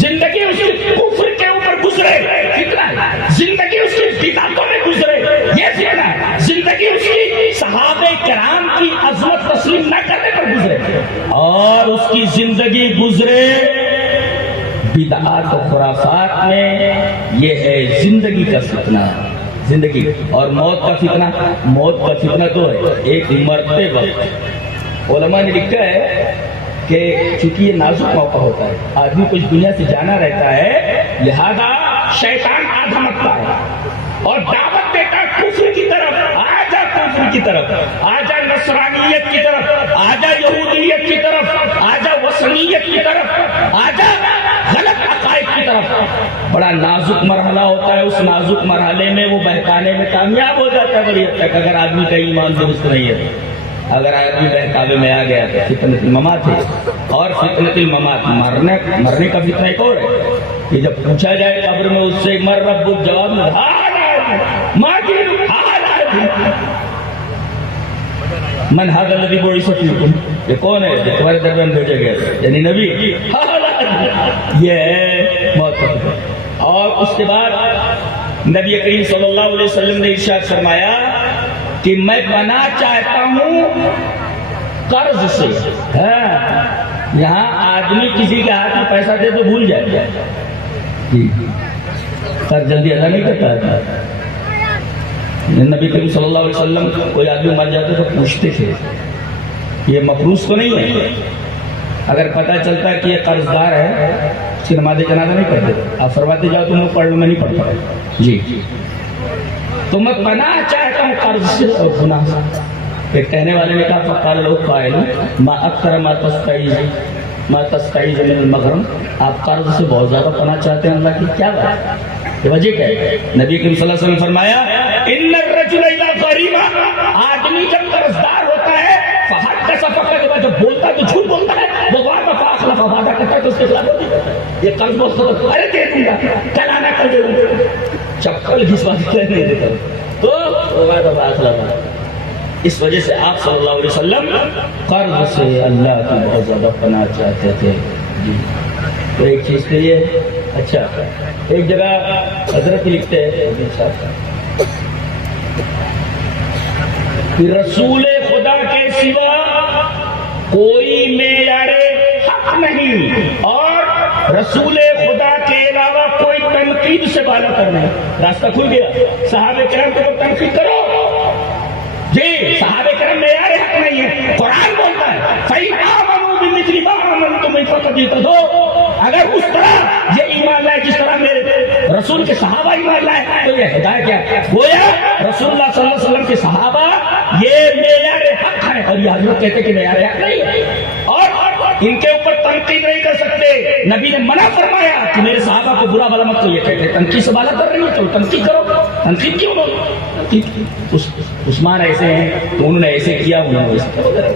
زندگی اس کی کفر کے اوپر گزرے, فتنہ. زندگی اس کی بدعتوں میں گزرے, یہ فتنہ. زندگی اس کی صحابہ کرام کی عظمت تسلیم نہ کرنے پر گزرے, اور اس کی زندگی گزرے بدعات و خرافات میں. یہ ہے زندگی کا فتنہ. زندگی اور موت کا فتنہ. موت کا فتنہ تو ہے ایک مرتے وقت. علماء نے لکھا ہے کہ چونکہ یہ نازک موقع ہوتا ہے, آدمی کو اس دنیا سے جانا رہتا ہے, لہذا شیطان آدھا مکتا ہے اور دعوت دیتا ہے کفر کی طرف. آجا کفر کی طرف, آجا نصرانیت کی طرف, آجا یہودیت کی طرف, آجا وثنیت کی طرف, آجا غلط عقائد کی طرف. بڑا نازک مرحلہ ہوتا ہے، اس نازک مرحلے میں وہ بہکانے میں کامیاب ہو جاتا ہے بڑی حد تک، اگر آدمی کا ایمان درست نہیں ہے۔ اگر آدمی بہکاوے میں آ گیا تو فتنۃ الممات ہے، اور فتنۃ الممات مرنے کا فتنہ ایک اور ہے کہ جب پوچھا جائے قبر میں اس سے مر رب الجواب میں من هذا الذي بعث فيكم، یہ کون ہے جو تمہارے درمیان بھیجا گیا، یعنی نبی، یہ ہے موت۔ اور اس کے بعد نبی کریم صلی اللہ علیہ وسلم نے ارشاد فرمایا کہ میں پناہ چاہتا ہوں قرض سے۔ یہاں آدمی کسی کے ہاتھ میں پیسہ دے تو بھول جائے، قرض جلدی ادا نہیں کرتا ہے۔ نبی کریم صلی اللہ علیہ وسلم کوئی آدمی مر جاتے تو پوچھتے تھے یہ مفروض تو نہیں ہے، اگر پتہ چلتا کہ یہ قرض دار ہے اس کی نماز جنازہ نہیں پڑھتے، آپ فرماتے جاؤ تو میں پڑھ لوں، میں نہیں پڑھتا جی، تو میں پناہ چاہتا ہوں قرض سے اور گناہ سے۔ ایک کہنے والے نے کہا فقال لو قائل ما اکثر ما تستعیذ من المغرم، آپ قرض سے بہت زیادہ پناہ چاہتے ہیں اللہ کی، کیا بات ہے، یہ وجہ کیا ہے؟ نبی کریم صلی اللہ علیہ وسلم نے فرمایا ان الرجل اذا غریم، آدمی جب قرضدار ہوتا ہے فحدث فقد، جب بولتا ہے تو جھوٹ بولتا ہے، وہ وعدہ فاخلف، وعدہ کرتا ہے تو اس کے خلاف ہوتی ہے، یہ قرض بہت ارے دے دوں گا کل آنا کر دے دوں گا، چپل گھسوا کے نہیں دیتا تو وعدہ فاخلف۔ اس وجہ سے آپ صلی اللہ علیہ وسلم قرض سے اللہ کی بہت زیادہ پناہ چاہتے تھے جی۔ تو ایک چیز تو یہ، اچھا ایک جگہ حضرت لکھتے ہیں کہ رسول خدا کے سوا کوئی معیار حق نہیں، اور رسول خدا کے علاوہ کوئی تنقید سے بالا کرنا ہے۔ راستہ کھل گیا، صحابہ کرام کو تنقید کرو جی، صحابہ کرام معیار حق نہیں ہے، قرآن بولتا ہے فَإِنْ آمَنُوا بِمِثْلِ مَا آمَنْتُم بِهِ فَقَدِ اهْتَدَوْا، اگر اس طرح یہ ایمان لائے جس طرح میرے رسول کے صحابہ ایمان لائے تو یہ ہدایت کیا، گویا رسول اللہ صلی اللہ علیہ وسلم کے صحابہ یہ معیار حق ہے، اور یہ حضرت کہتے کہ معیار حق نہیں ہے، اور ان کے اوپر تنقید نہیں کر سکتے۔ نبی نے منع فرمایا کہ میرے صحابہ کو برا بھلا مت، تو یہ کہتے تنقید سے بالا کر رہی ہے تو تنقید کرو، تنقید کیوں لو؟ عثمان ایسے ہیں تو انہوں نے ایسے کیا، انہوں نے ایسے کیا۔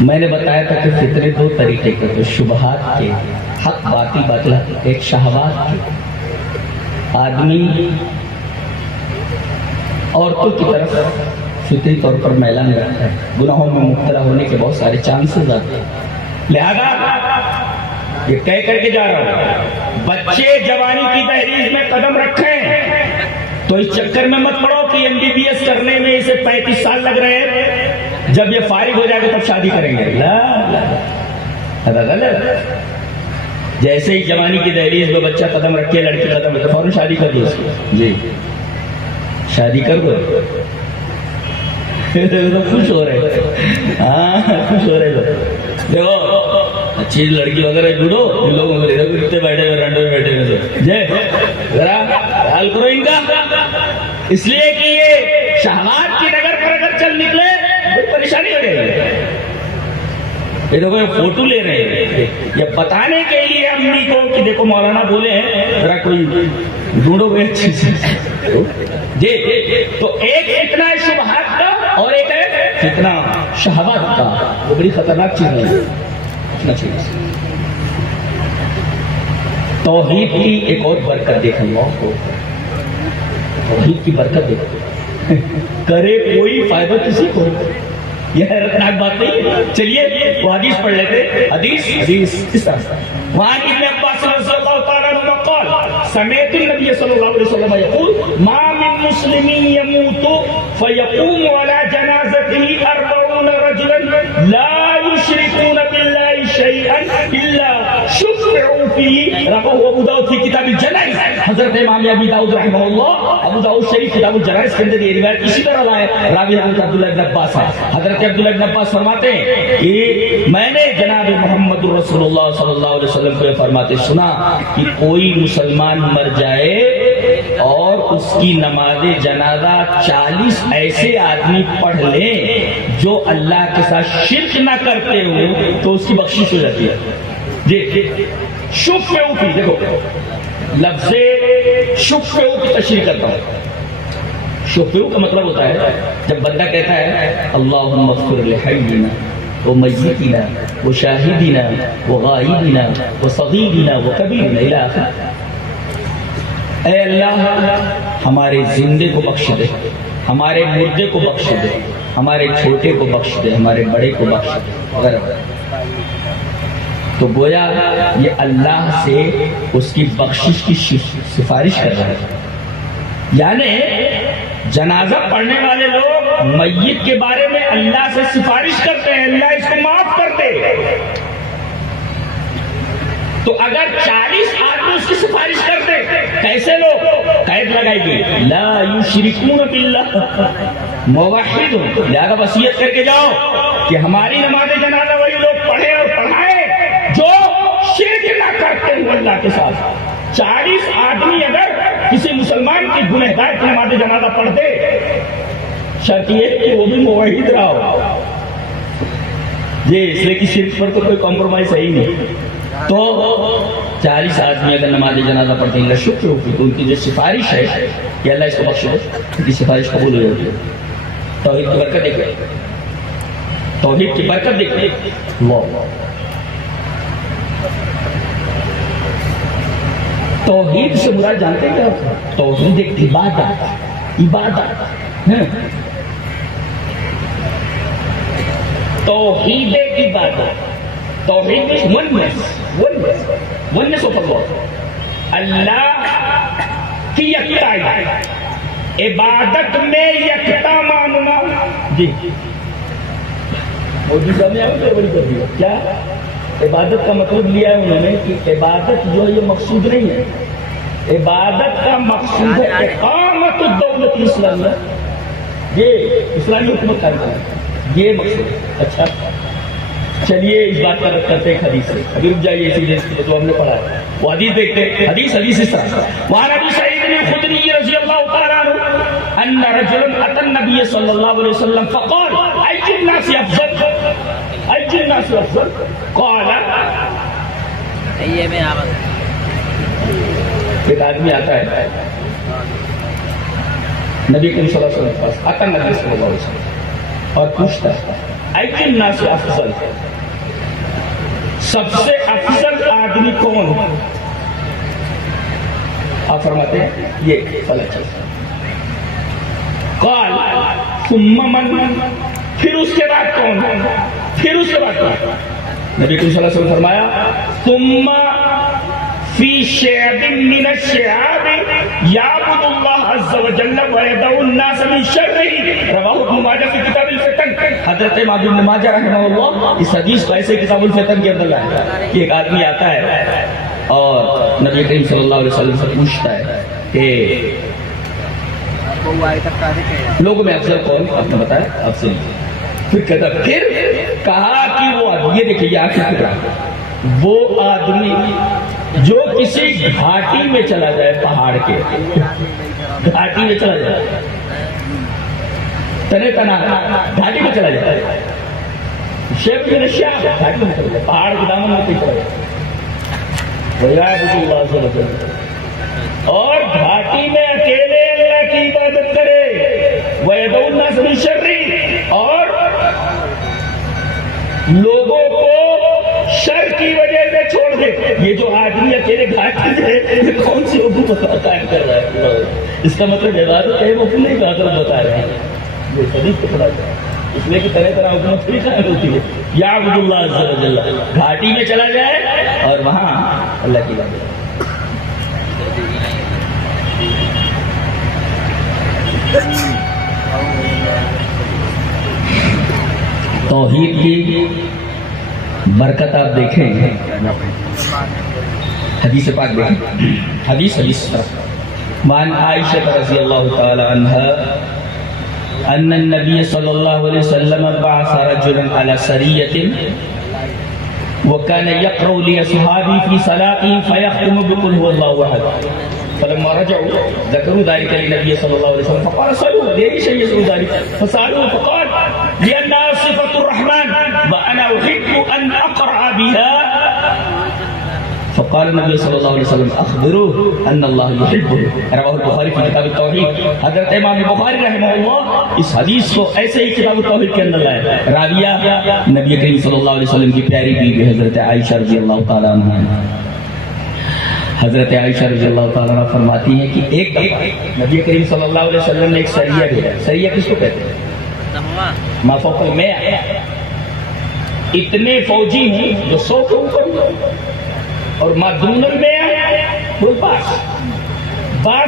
میں نے بتایا تھا کہ فطرے دو طریقے کے، تو شبہات کے، حق باطل باطل، ایک شہوات کے، آدمی عورتوں کی طرف فطری طور پر میلان رکھتا ہے، گناہوں میں مبتلا ہونے کے بہت سارے چانسز آتے ہیں، لہذا یہ کہہ کر کے جا رہا ہوں بچے جوانی کی دہلیز میں قدم رکھیں تو اس چکر میں مت پڑو کہ MBBS کرنے میں اسے 35 سال لگ رہے ہیں، جب یہ فارغ ہو جائے گا تب شادی کریں گے، غلط۔ جیسے ہی جوانی کی دہلیز میں بچہ قدم رکھے، لڑکی قدم رکھے، فوراً شادی کر دو اس کی جی، شادی کر دو۔ خوش ہو رہے، ہاں خوش ہو رہے لوگ، دیکھو اچھی لڑکی وغیرہ ڈھونڈو، ان لوگوں کو اتنے بیٹھے ہوئے رنڈے میں بیٹھے ہوئے جے ذرا حل کرو ان کا، اس لیے کہ یہ شہوات کی ڈگر پر اگر چل نکلے تو پریشانی ہو جائے گی۔ یہ دیکھو یہ فوٹو لے رہے ہیں یہ بتانے کے لیے امی کو کہ دیکھو مولانا بولے ہیں ذرا کوئی ڈھونڈو گے اچھی سے جی۔ تو ایک اتنا ہے شبہات کا، اور ایک ہے فتنہ شہوات کا، وہ بڑی خطرناک چیز ہے۔ توحید کی ایک اور برکت دیکھیں گے، توحید کی برکت دیکھیں، کرے کوئی فائدہ کسی کو، یہ حیرتناک بات نہیں ہے۔ چلیے وہ حدیث پڑھ لیتے، حدیث اس طرح وہاں ابن عباس رضی اللہ تعالیٰ عنہ قال سمعت النبي صلی اللہ علیہ وسلم يقول ما من مسلم يموت فيقوم على جنازته 40 رجلا لا يشركون بالله شيئا الا شفعوا فيه، رواه ابو داؤد في كتاب الجنائز۔ حضرت امام ابی داؤد رحمہ اللہ ابو داؤد شریف کتاب الجنائز کے اندر یہ روایت اسی طرح لائے، راوی حضرت عبداللہ ابن عباس ہے۔ حضرت عبداللہ ابن عباس فرماتے ہیں کہ میں نے جناب محمد رسول اللہ صلی اللہ علیہ وسلم کو فرماتے سنا کہ کوئی مسلمان مر جائے اور اس کی نماز جنازہ 40 ایسے آدمی پڑھ لیں جو اللہ کے ساتھ شرک نہ کرتے ہو تو اس کی بخشش ہو جاتی ہے. دیکھ شفعو کی، دیکھو لفظ شفعو کی تشریح کرتا ہوں. شفعو کا مطلب ہوتا ہے جب بندہ کہتا ہے اللہم اغفر لحینا ومیتنا وشاہدنا وغائبنا وصغیرنا وکبیرنا الی آخر. اے اللہ ہمارے زندے کو بخش دے، ہمارے مردے کو بخش دے، ہمارے چھوٹے کو بخش دے، ہمارے بڑے کو بخش دے وغیرہ. تو گویا یہ اللہ سے اس کی بخشش کی سفارش کر رہا ہے. یعنی جنازہ پڑھنے والے لوگ میت کے بارے میں اللہ سے سفارش کرتے ہیں اللہ اس کو معاف کر دے. تو اگر 40 آدمی اس کی سفارش کرتے کیسے لوگ؟ قید لگائی گئی لا یشرکون باللہ موحد. لہذا وصیت کر کے جاؤ کہ ہماری نماز جنازہ وہی لوگ پڑھیں اور پڑھائیں جو شرک نہ کرتے ہیں اللہ کے ساتھ. 40 آدمی اگر کسی مسلمان کی گنہگار کی نماز جنازہ پڑھ دے، شرط یہ ہے کہ وہ بھی موحد رہا ہو. یہ اس لیے کہ شرک پر تو کوئی کمپرومائز ہے ہی نہیں. تو 40 آدمی اگر نماز جنازہ پڑھتے ہیں اللہ شکر ہوگی تو ان کی جو سفارش ہے کہ اللہ اس کو بخش دے، ان کی سفارش قبول ہو جاتی ہے. توحید کی برکت دیکھیں، توحید کی برکت دیکھیں. توحید سے مراد جانتے ہیں کیا؟ توحید ایک عبادت، توحید ایک عبادت. توحید is oneness of Allah. اللہ کی یکتائی، عبادت میں یکتا ماننا. جی مودی صاحب نے بڑی کر دیا. کیا عبادت کا مطلب لیا ہے انہوں نے کہ عبادت جو ہے یہ مقصود نہیں ہے. عبادت کا مقصود ہے اقامت الدولت الاسلامیہ، یہ اسلامی حکومت قائم کرنا، یہ مقصود ہے. اچھا چلیے اس بات کا رد کرتے ہیں حدیث سے. ابھی رک جائیے اسی لیے جو ہم نے پڑھا ہے وہ حدیث دیکھتے ہیں. حدیث اس طرح وعن ابی سعید الخدری رضی اللہ تعالی عنہ ان رجلا اتى النبي صلی اللہ علیہ وسلم فقال ای الناس افضل، ای الناس افضل قال. ایک آدمی آتا ہے نبی کریم صلی اللہ علیہ وسلم کے پاس، آتا نبی صلی اللہ علیہ وسلم اور پوچھتا ہے ای الناس افضل، سب سے افضل آدمی کون ہے؟ آپ فرماتے ہیں یہ فلاں چیز. قال ثم من، پھر اس کے بعد کون ہے؟ پھر اس کے بعد کون ہے؟ نبی صلی اللہ علیہ وسلم فرمایا ثم فی شعب من الشعاب یعبد اللہ عز وجل ویدعو الناس من شرہ. رواہ ابن ماجہ فی کتاب الفتن. حضرت امام ابن ماجہ رحمہ اللہ اس حدیث کو ایسے کتاب الفتن کے اندر لایا کہ ایک آدمی آتا ہے اور نبی کریم صلی اللہ علیہ وسلم سے پوچھتا ہے کہ لوگوں میں افضل کون؟ آپ نے بتایا افضل. پھر کہا کہ وہ آدمی، یہ دیکھیے آخر فکرہ، وہ آدمی جو کسی گھاٹی میں چلا جائے، پہاڑ کے گھاٹی میں چلا جائے، تنے تنا گھاٹی میں چلا جائے، شیخ میں نشیہ گھاٹی میں چلا جائے، پہاڑ کے دامن میں چلا جائے، وَيَعْبُدُ اللَّهَ عَزَّ وَجَلَّ، اور گھاٹی میں اکیلے اللہ کی عبادت کرے، وَيَدْعُو النَّاسَ مِن شَرِّهِ، اور لوگوں کو شر کی وجہ سے چھوڑ دے. یہ جو آدمی اکیلے گھاٹی ہے کون سی حکومت قائم کر رہا ہے؟ اس کا مطلب عبادت ہے، وہ نہیں عبادت بتا رہے ہیں. یہ حدیث کو پڑھا جائے اس لیے کہ طرح طرح حکومت پھر قائم ہوتی ہے. یعبد اللہ عز وجل، گھاٹی میں چلا جائے اور وہاں اللہ کی عبادت. توحید کی برکت آپ دیکھیں، حدیث پاک دیکھیں. حدیث وعن عائشہ رضی اللہ تعالی عنہا ان النبی صلی اللہ علیہ وسلم بعث رجلا على سریة وكان يقرأ لأصحابه في صلاته فيختم بقل هو الله أحد. فلما رجعوا ذكروا ذلك للنبي صلى الله عليه وسلم فقال صلوا ليش يسألوا ذلك فسألوه فقال لأنها صفة الرحمن وأنا أحب أن أقرأ بها فقال النبي صلی اللہ علیہ وسلم اخبروه ان اللہ يحبه رواه البخاری فی کتاب التوحید. حضرت امام بخاری رحمہ اللہ اس حدیث کو ایسے ہی کتاب التوحید کے اندر لائے. راویہ نبی کریم صلی اللہ علیہ وسلم کی پیاری بیوی حضرت عائشہ رضی اللہ تعالیٰ عنہ. حضرت عائشہ رضی اللہ تعالیٰ عنہ فرماتی ہیں کہ ایک دفعہ نبی کریم صلی اللہ علیہ وسلم نے ایک سریہ بھیجا. سریہ کس کو کہتے ہیں؟ ما فوق المئہ. اتنے فوجی ہیں جو 100 کے اوپر اور ما دون المئہ وہ باس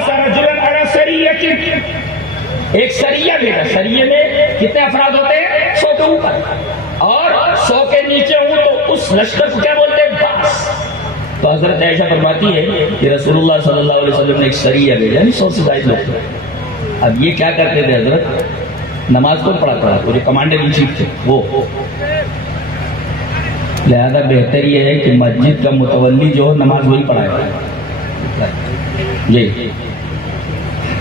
رجلا علی سریہ. ایک سریہ بھیجا. سریہ میں کتنے افراد ہوتے ہیں؟ 100 کے اوپر اور 100 کے نیچے ہوں تو اس لشکر کو کیا بولتے ہیں؟ باس. تو حضرت عائشہ فرماتی ہے کہ رسول اللہ صلی اللہ علیہ وسلم نے ایک سریہ بھیجا یعنی 100 سے زائد لوگ. اب یہ کیا کرتے تھے حضرت؟ نماز کون پڑھاتا تھا؟ وہ جو کمانڈر ان چیف تھے وہ. لہذا بہتر یہ ہے کہ مسجد کا متولی جو ہو نماز وہی پڑھائے. جی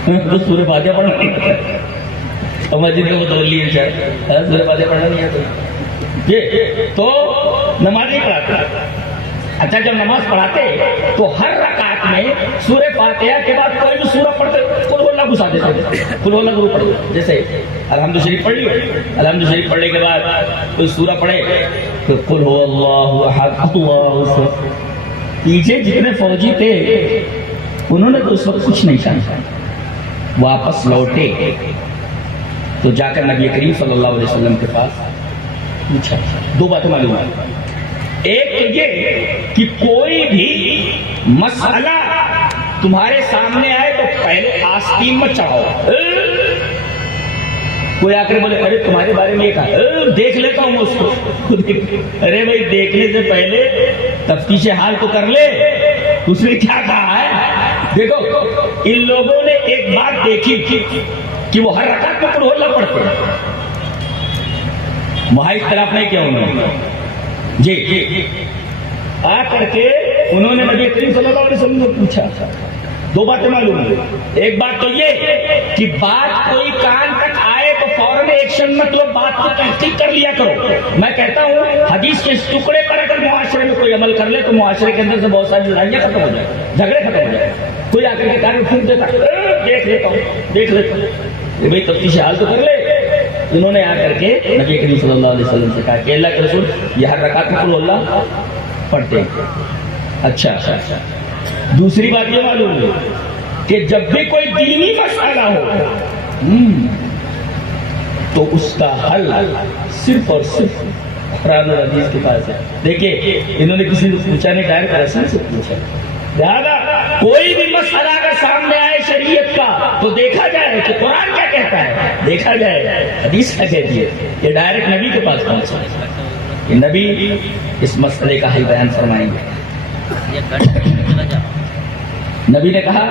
تو سورہ فاتحہ پڑھنا نہیں پڑتا. مسجد کا متولی ہے سورہ فاتحہ پڑھنا نہیں آتا جی تو نماز نہیں پڑھاتے. اچھا جب نماز پڑھاتے تو ہر رکعت میں سورہ فاتحہ کے بعد کوئی بھی سورہ پڑھتے قل اللہ گھسا دیتے تھے. قل اللہ ضرور پڑھتے. جیسے الحمد شریف پڑھ لی. الحمد شریف پڑھنے کے بعد کوئی سورہ پڑھے تو قل هو اللہ احد اللہ الصمد. پیچھے جتنے فوجی تھے انہوں نے تو اس وقت کچھ نہیں جانا. واپس لوٹے تو جا کر نبی کریم صلی اللہ علیہ وسلم کے پاس پوچھا. 2 باتیں معلوم ہیں. ایک تو یہ کہ کوئی بھی مسئلہ تمہارے سامنے آئے تو پہلے آستین میں چڑھاؤ. کوئی آ کر بولے ارے تمہارے بارے میں یہ کہا دیکھ لیتا ہوں اس کو. ارے بھائی دیکھنے سے پہلے تفتیش حال تو کر لے. اس نے کیا کہا ہے دیکھو. ان لوگوں نے ایک بات دیکھی کہ وہ ہر رکعت میں قل اللہ پڑھتے ہیں. وہاں اختلاف نہیں کیا انہوں نے. جی آ کر کے انہوں نے نبی کریم صلی اللہ علیہ وسلم سے پوچھا. 2 باتیں معلوم ہیں. ایک بات تو یہ کہ بات کوئی کان تک آئے تو فوراً ایکشن مطلب بات کو تحقیق کر لیا کرو. میں کہتا ہوں حدیث کے اس ٹکڑے پر اگر معاشرے میں کوئی عمل کر لے تو معاشرے کے اندر سے بہت ساری لڑائیاں ختم ہو جائیں, جھگڑے ختم ہو جائیں. کوئی آ کر کے کہا پھونک دیتا دیکھ لیتا ہوں بھائی تفتیش حال تو کر لے. انہوں نے آ کر کے نبی کریم صلی اللہ علیہ وسلم سے کہا کہ اللہ کے رسول یہ ہر رکعت میں قل اللہ پڑھتے ہیں. اچھا دوسری بات یہ معلوم ہے کہ جب بھی کوئی دینی مسئلہ ہو تو اس کا حل صرف اور صرف قرآن اور حدیث کے پاس ہے. دیکھیے انہوں نے کسی سے پوچھا نہیں, ڈائریکٹ رسول سے پوچھا. لہذا کوئی بھی مسئلہ اگر سامنے آئے شریعت کا تو دیکھا جائے کہ قرآن کیا کہتا ہے, دیکھا جائے حدیث کیا کہتی ہے. یہ ڈائریکٹ نبی کے پاس پہنچا کہ نبی اس مسئلے کا حل بیان فرمائیں گے. نبی نے کہا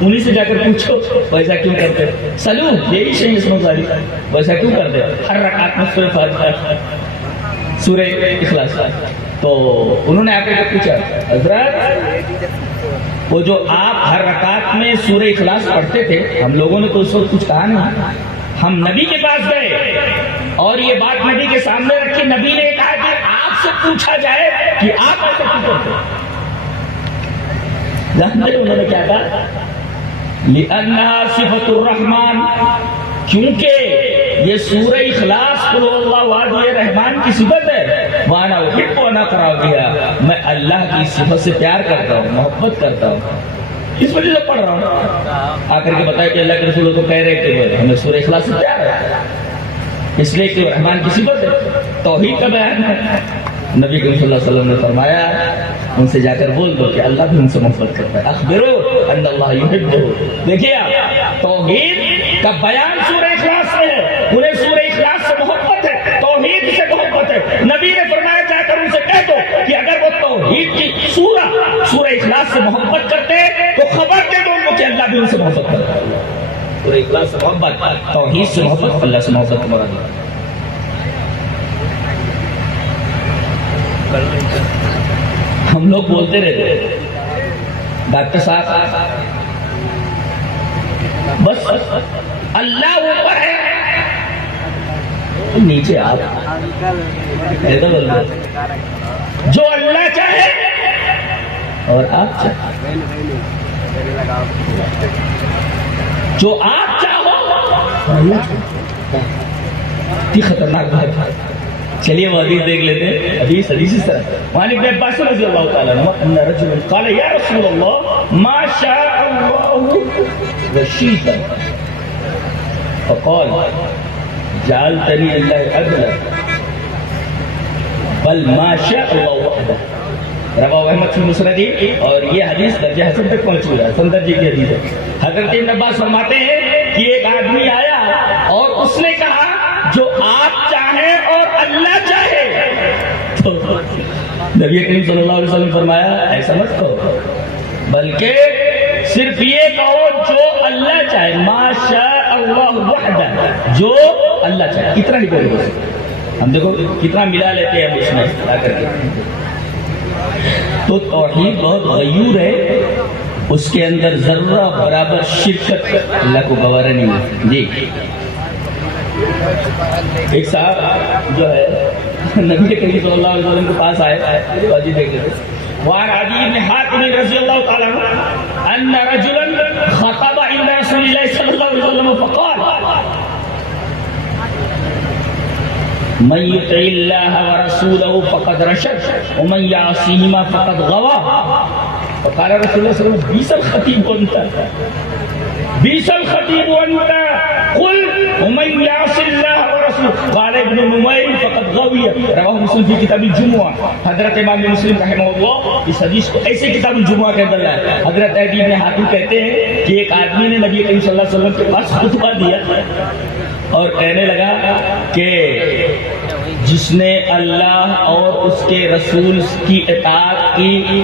انہیں سے جا کر پوچھو ویسا کیوں کرتے سلو یہی شہید اسم ظاہری ویسا کیوں کرتے ہر رکعت میں سورہ فاتحہ سورہ اخلاص. تو انہوں نے آ کر پوچھا حضرت وہ جو آپ ہر رکعت میں سورہ اخلاص پڑھتے تھے ہم لوگوں نے تو اس وقت کچھ کہا نہیں. ہم نبی کے پاس گئے اور یہ بات نبی کے سامنے رکھی. نبی نے کہا کہ آپ سے پوچھا جائے کہ آپ ایسا کیوں کرتے ہیں. جانتے انہوں نے کیا کہا لِأَنَّهَا صِفَةُ الرَّحْمَانِ کیونکہ یہ سورہ اخلاص قل اللہ احد یہ رحمان کی صفت ہے. وَأَنَا أُحِبُّ أَنْ أَقْرَأَ بِهَا میں اللہ کی صفت سے پیار کرتا ہوں, محبت کرتا ہوں, اس وجہ سے پڑھ رہا ہوں. آ کر کے بتایا کہ اللہ کے رسول تو کہہ رہے کہ ہمیں سورہ اخلاص سے پیار ہے اس لیے کہ رحمان کی صفت ہے, توحید کا بیان ہے. نبی کریم صلی اللہ علیہ وسلم نے فرمایا ان سے جا کر بول دو کہ اللہ بھی ان سے محبت کرتا ہے. اخبرو ان اللہ یحبہ. دیکھیے آپ توحید کا بیان سورہ اخلاص میں ہے. انہیں سورہ اخلاص سے محبت ہے, توحید سے محبت ہے. نبی نے فرمایا جا کر ان سے کہہ دو کہ اگر وہ توحید کی سورہ اخلاص سے محبت کرتے تو خبر دے دو ان کو کہ اللہ بھی ان سے محبت کرتا ہے. سورہ اخلاص سے محبت, توحید سے محبت, اللہ سے محبت ہمارا نہیں. ہم لوگ بولتے رہتے ڈاکٹر صاحب بس اللہ اوپر ہے نیچے آپ جو اللہ چاہے اور آپ چاہے، جو آپ چاہو کی خطرناک بات ہے۔ چلیے وہ حدیث دیکھ لیتے ہیں۔ حدیث اس طرح وعن ابن عباس رضی اللہ تعالی عنہ ان رجلا قال یا رسول اللہ ما شاء اللہ وشئت فقال جعلتنی اللہ عدلا بل ما شاء اللہ وحدہ، رواہ احمد فی مسندی، اور یہ حدیث درجہ حسن تک پہنچ چکا ہے، سند درجے کی حدیث ہے۔ حضرت ابن عباس فرماتے ہیں کہ ایک آدمی آیا اور اس نے کہا جو آپ چاہیں اور اللہ چاہے، تو نبی کریم صلی اللہ علیہ وسلم فرمایا ایسا مت کہو، بلکہ صرف یہ کہو جو اللہ چاہے، ما شاء اللہ وحدہ، جو اللہ چاہے، اتنا ہی بولو۔ ہم دیکھو کتنا ملا لیتے ہیں ہم اس میں آ کر کے۔ تو توحید بہت غیور ہے، اس کے اندر ذرہ برابر شرکت اللہ کو گوارا نہیں ہے۔ جی ایک صاحب جو ہے نبی کریم صلی اللہ علیہ وسلم کے پاس آئے، واجی دیکھ لیتے۔ وعن عدی بن حاتم رضی اللہ تعالی عنہ ان رجلا خطب عند رسول اللہ صلی اللہ علیہ وسلم فقال من يطع الله ورسوله فقد رشد ومن يعصيهما فقد غوى فقال رسول الله صلى الله عليه وسلم بئس الخطيب انت بئس الخطيب انت قل ومن يعص الله ورسوله قال ابن نمير فقد غوي رواه مسلم في کتاب الجمعہ۔ حضرت امام مسلم رحمہ اللہ اس حدیث کو ایسے کتاب الجمعہ کے اندر لائے۔ حضرت عدی بن حاتم کہتے ہیں کہ ایک آدمی نے نبی کریم صلی اللہ علیہ وسلم کے پاس خطبہ دیا اور کہنے لگا کہ جس نے اللہ اور اس کے رسول کی اطاعت کی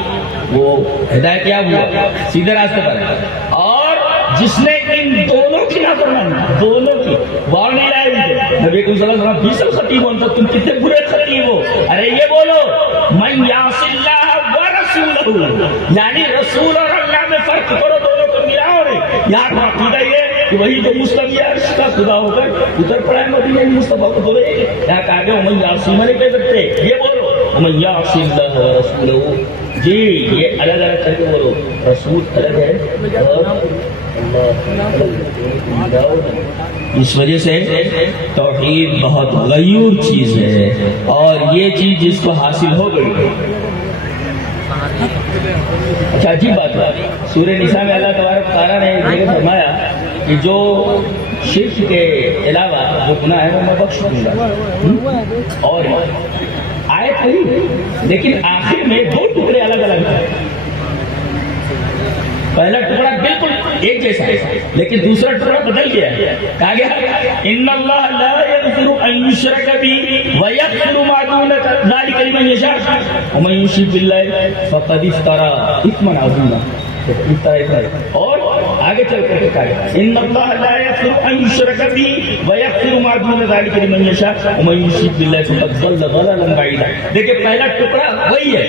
وہ ہدایت یاب ہوا، سیدھے راستے پر، اور جس نے ان دونوں کی نافرمانی، دونوں کی وارننگ لائی ہوئی، نبی صلی اللہ علیہ وسلم بیس الخطیب ہوتا، تم کتنے برے خطیب ہو۔ ارے یہ بولو من یعص اللہ ورسولہ، یعنی رسول اور اللہ میں فرق کرو، دونوں کو ملاؤ۔ یہاں کا عقیدہ یہ کہ وہی جو مصطفی عرش کا خدا ہو کر ادھر پڑا ہے مدینہ میں مصطفیٰ کو بولے، یہاں کہا گیا من یعص نہیں کہہ سکتے، یہ بولو من یعص اللہ ورسولہ۔ جی یہ الگ الگ کر کے بولو، رسول الگ ہے اور اس وجہ سے توحید بہت غیور چیز ہے، اور یہ چیز جس کو حاصل ہو گئی۔ اچھا عجیب بات ہے، سورہ نساء میں اللہ تبارک تعالیٰ نے یہ فرمایا کہ جو شرک کے علاوہ جو گناہ ہے وہ میں بخش دوں گا، اور آیت وہی ہے لیکن آخر میں دو ٹکڑے الگ الگ ہیں۔ پہلا ٹکڑا بالکل ایک جیسا ہے لیکن دوسرا ٹکڑا بدل گیا ہے۔ کہا گیا ان اللہ لا یغفر ان یشرک به ویغفر ما دون ذلک لمن یشاء ومن یشرک باللہ فقد افترى اثما عظیما۔ اور آگے چل کر کے کہا گیا ان اللہ لا یغفر ان یشرک به ویغفر ما دون ذلک لمن یشاء ومن یشرک باللہ فقد ضل ضلالا بعیدا۔ دیکھیں پہلا ٹکڑا وہی ہے،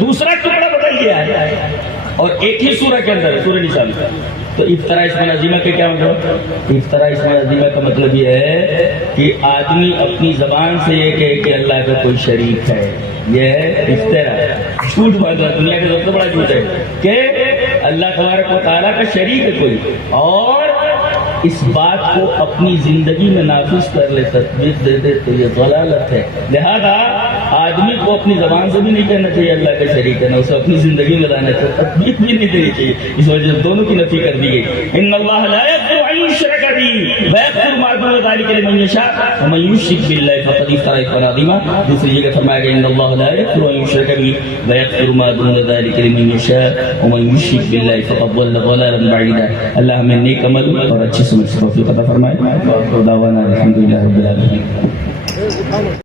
دوسرا ٹکڑا بدل گیا ہے، اور ایک ہی سورہ کے اندر سورہ نساء میں۔ تو افطرا اسم عظیمہ کے کیا مطلب؟ افطرا اسم عظیمہ کا مطلب یہ ہے کہ آدمی اپنی زبان سے یہ کہے کہ اللہ کا کوئی شریک ہے، یہ ہے افطرا، جھوٹ بات ہے، دنیا کا سب سے بڑا جھوٹ ہے کہ اللہ تبارک و تعالیٰ کا شریک ہے کوئی، اور اس بات کو اپنی زندگی میں نافذ کر لے، تطبیق دے دے، تو یہ ضلالت ہے۔ لہذا آدمی کو اپنی زبان سے بھی نہیں کہنا چاہیے اللہ کا شریک ہے، نہ اسے اپنی زندگی میں لانا چاہیے، تطبیق بھی نہیں دینی چاہیے، اس وجہ سے دونوں کی نفی کر دی گئی۔ ان اللہ لا یغفر ان یشرک به ویغفر ما دون ذلک لمن یشاء ومن یشرک باللہ فقد افتری اثما عظیما۔ دوسری جگہ فرمایا گیا ان اللہ لا یغفر ان یشرک به ویغفر ما دون ذلک لمن یشاء ومن یشرک باللہ فقد ضل ضلالا بعیدا۔ اللہ ہمیں نیک عمل اور اچھی سمجھ توفیق عطا فرمائے۔ دعوانا الحمدللہ رب العالمین۔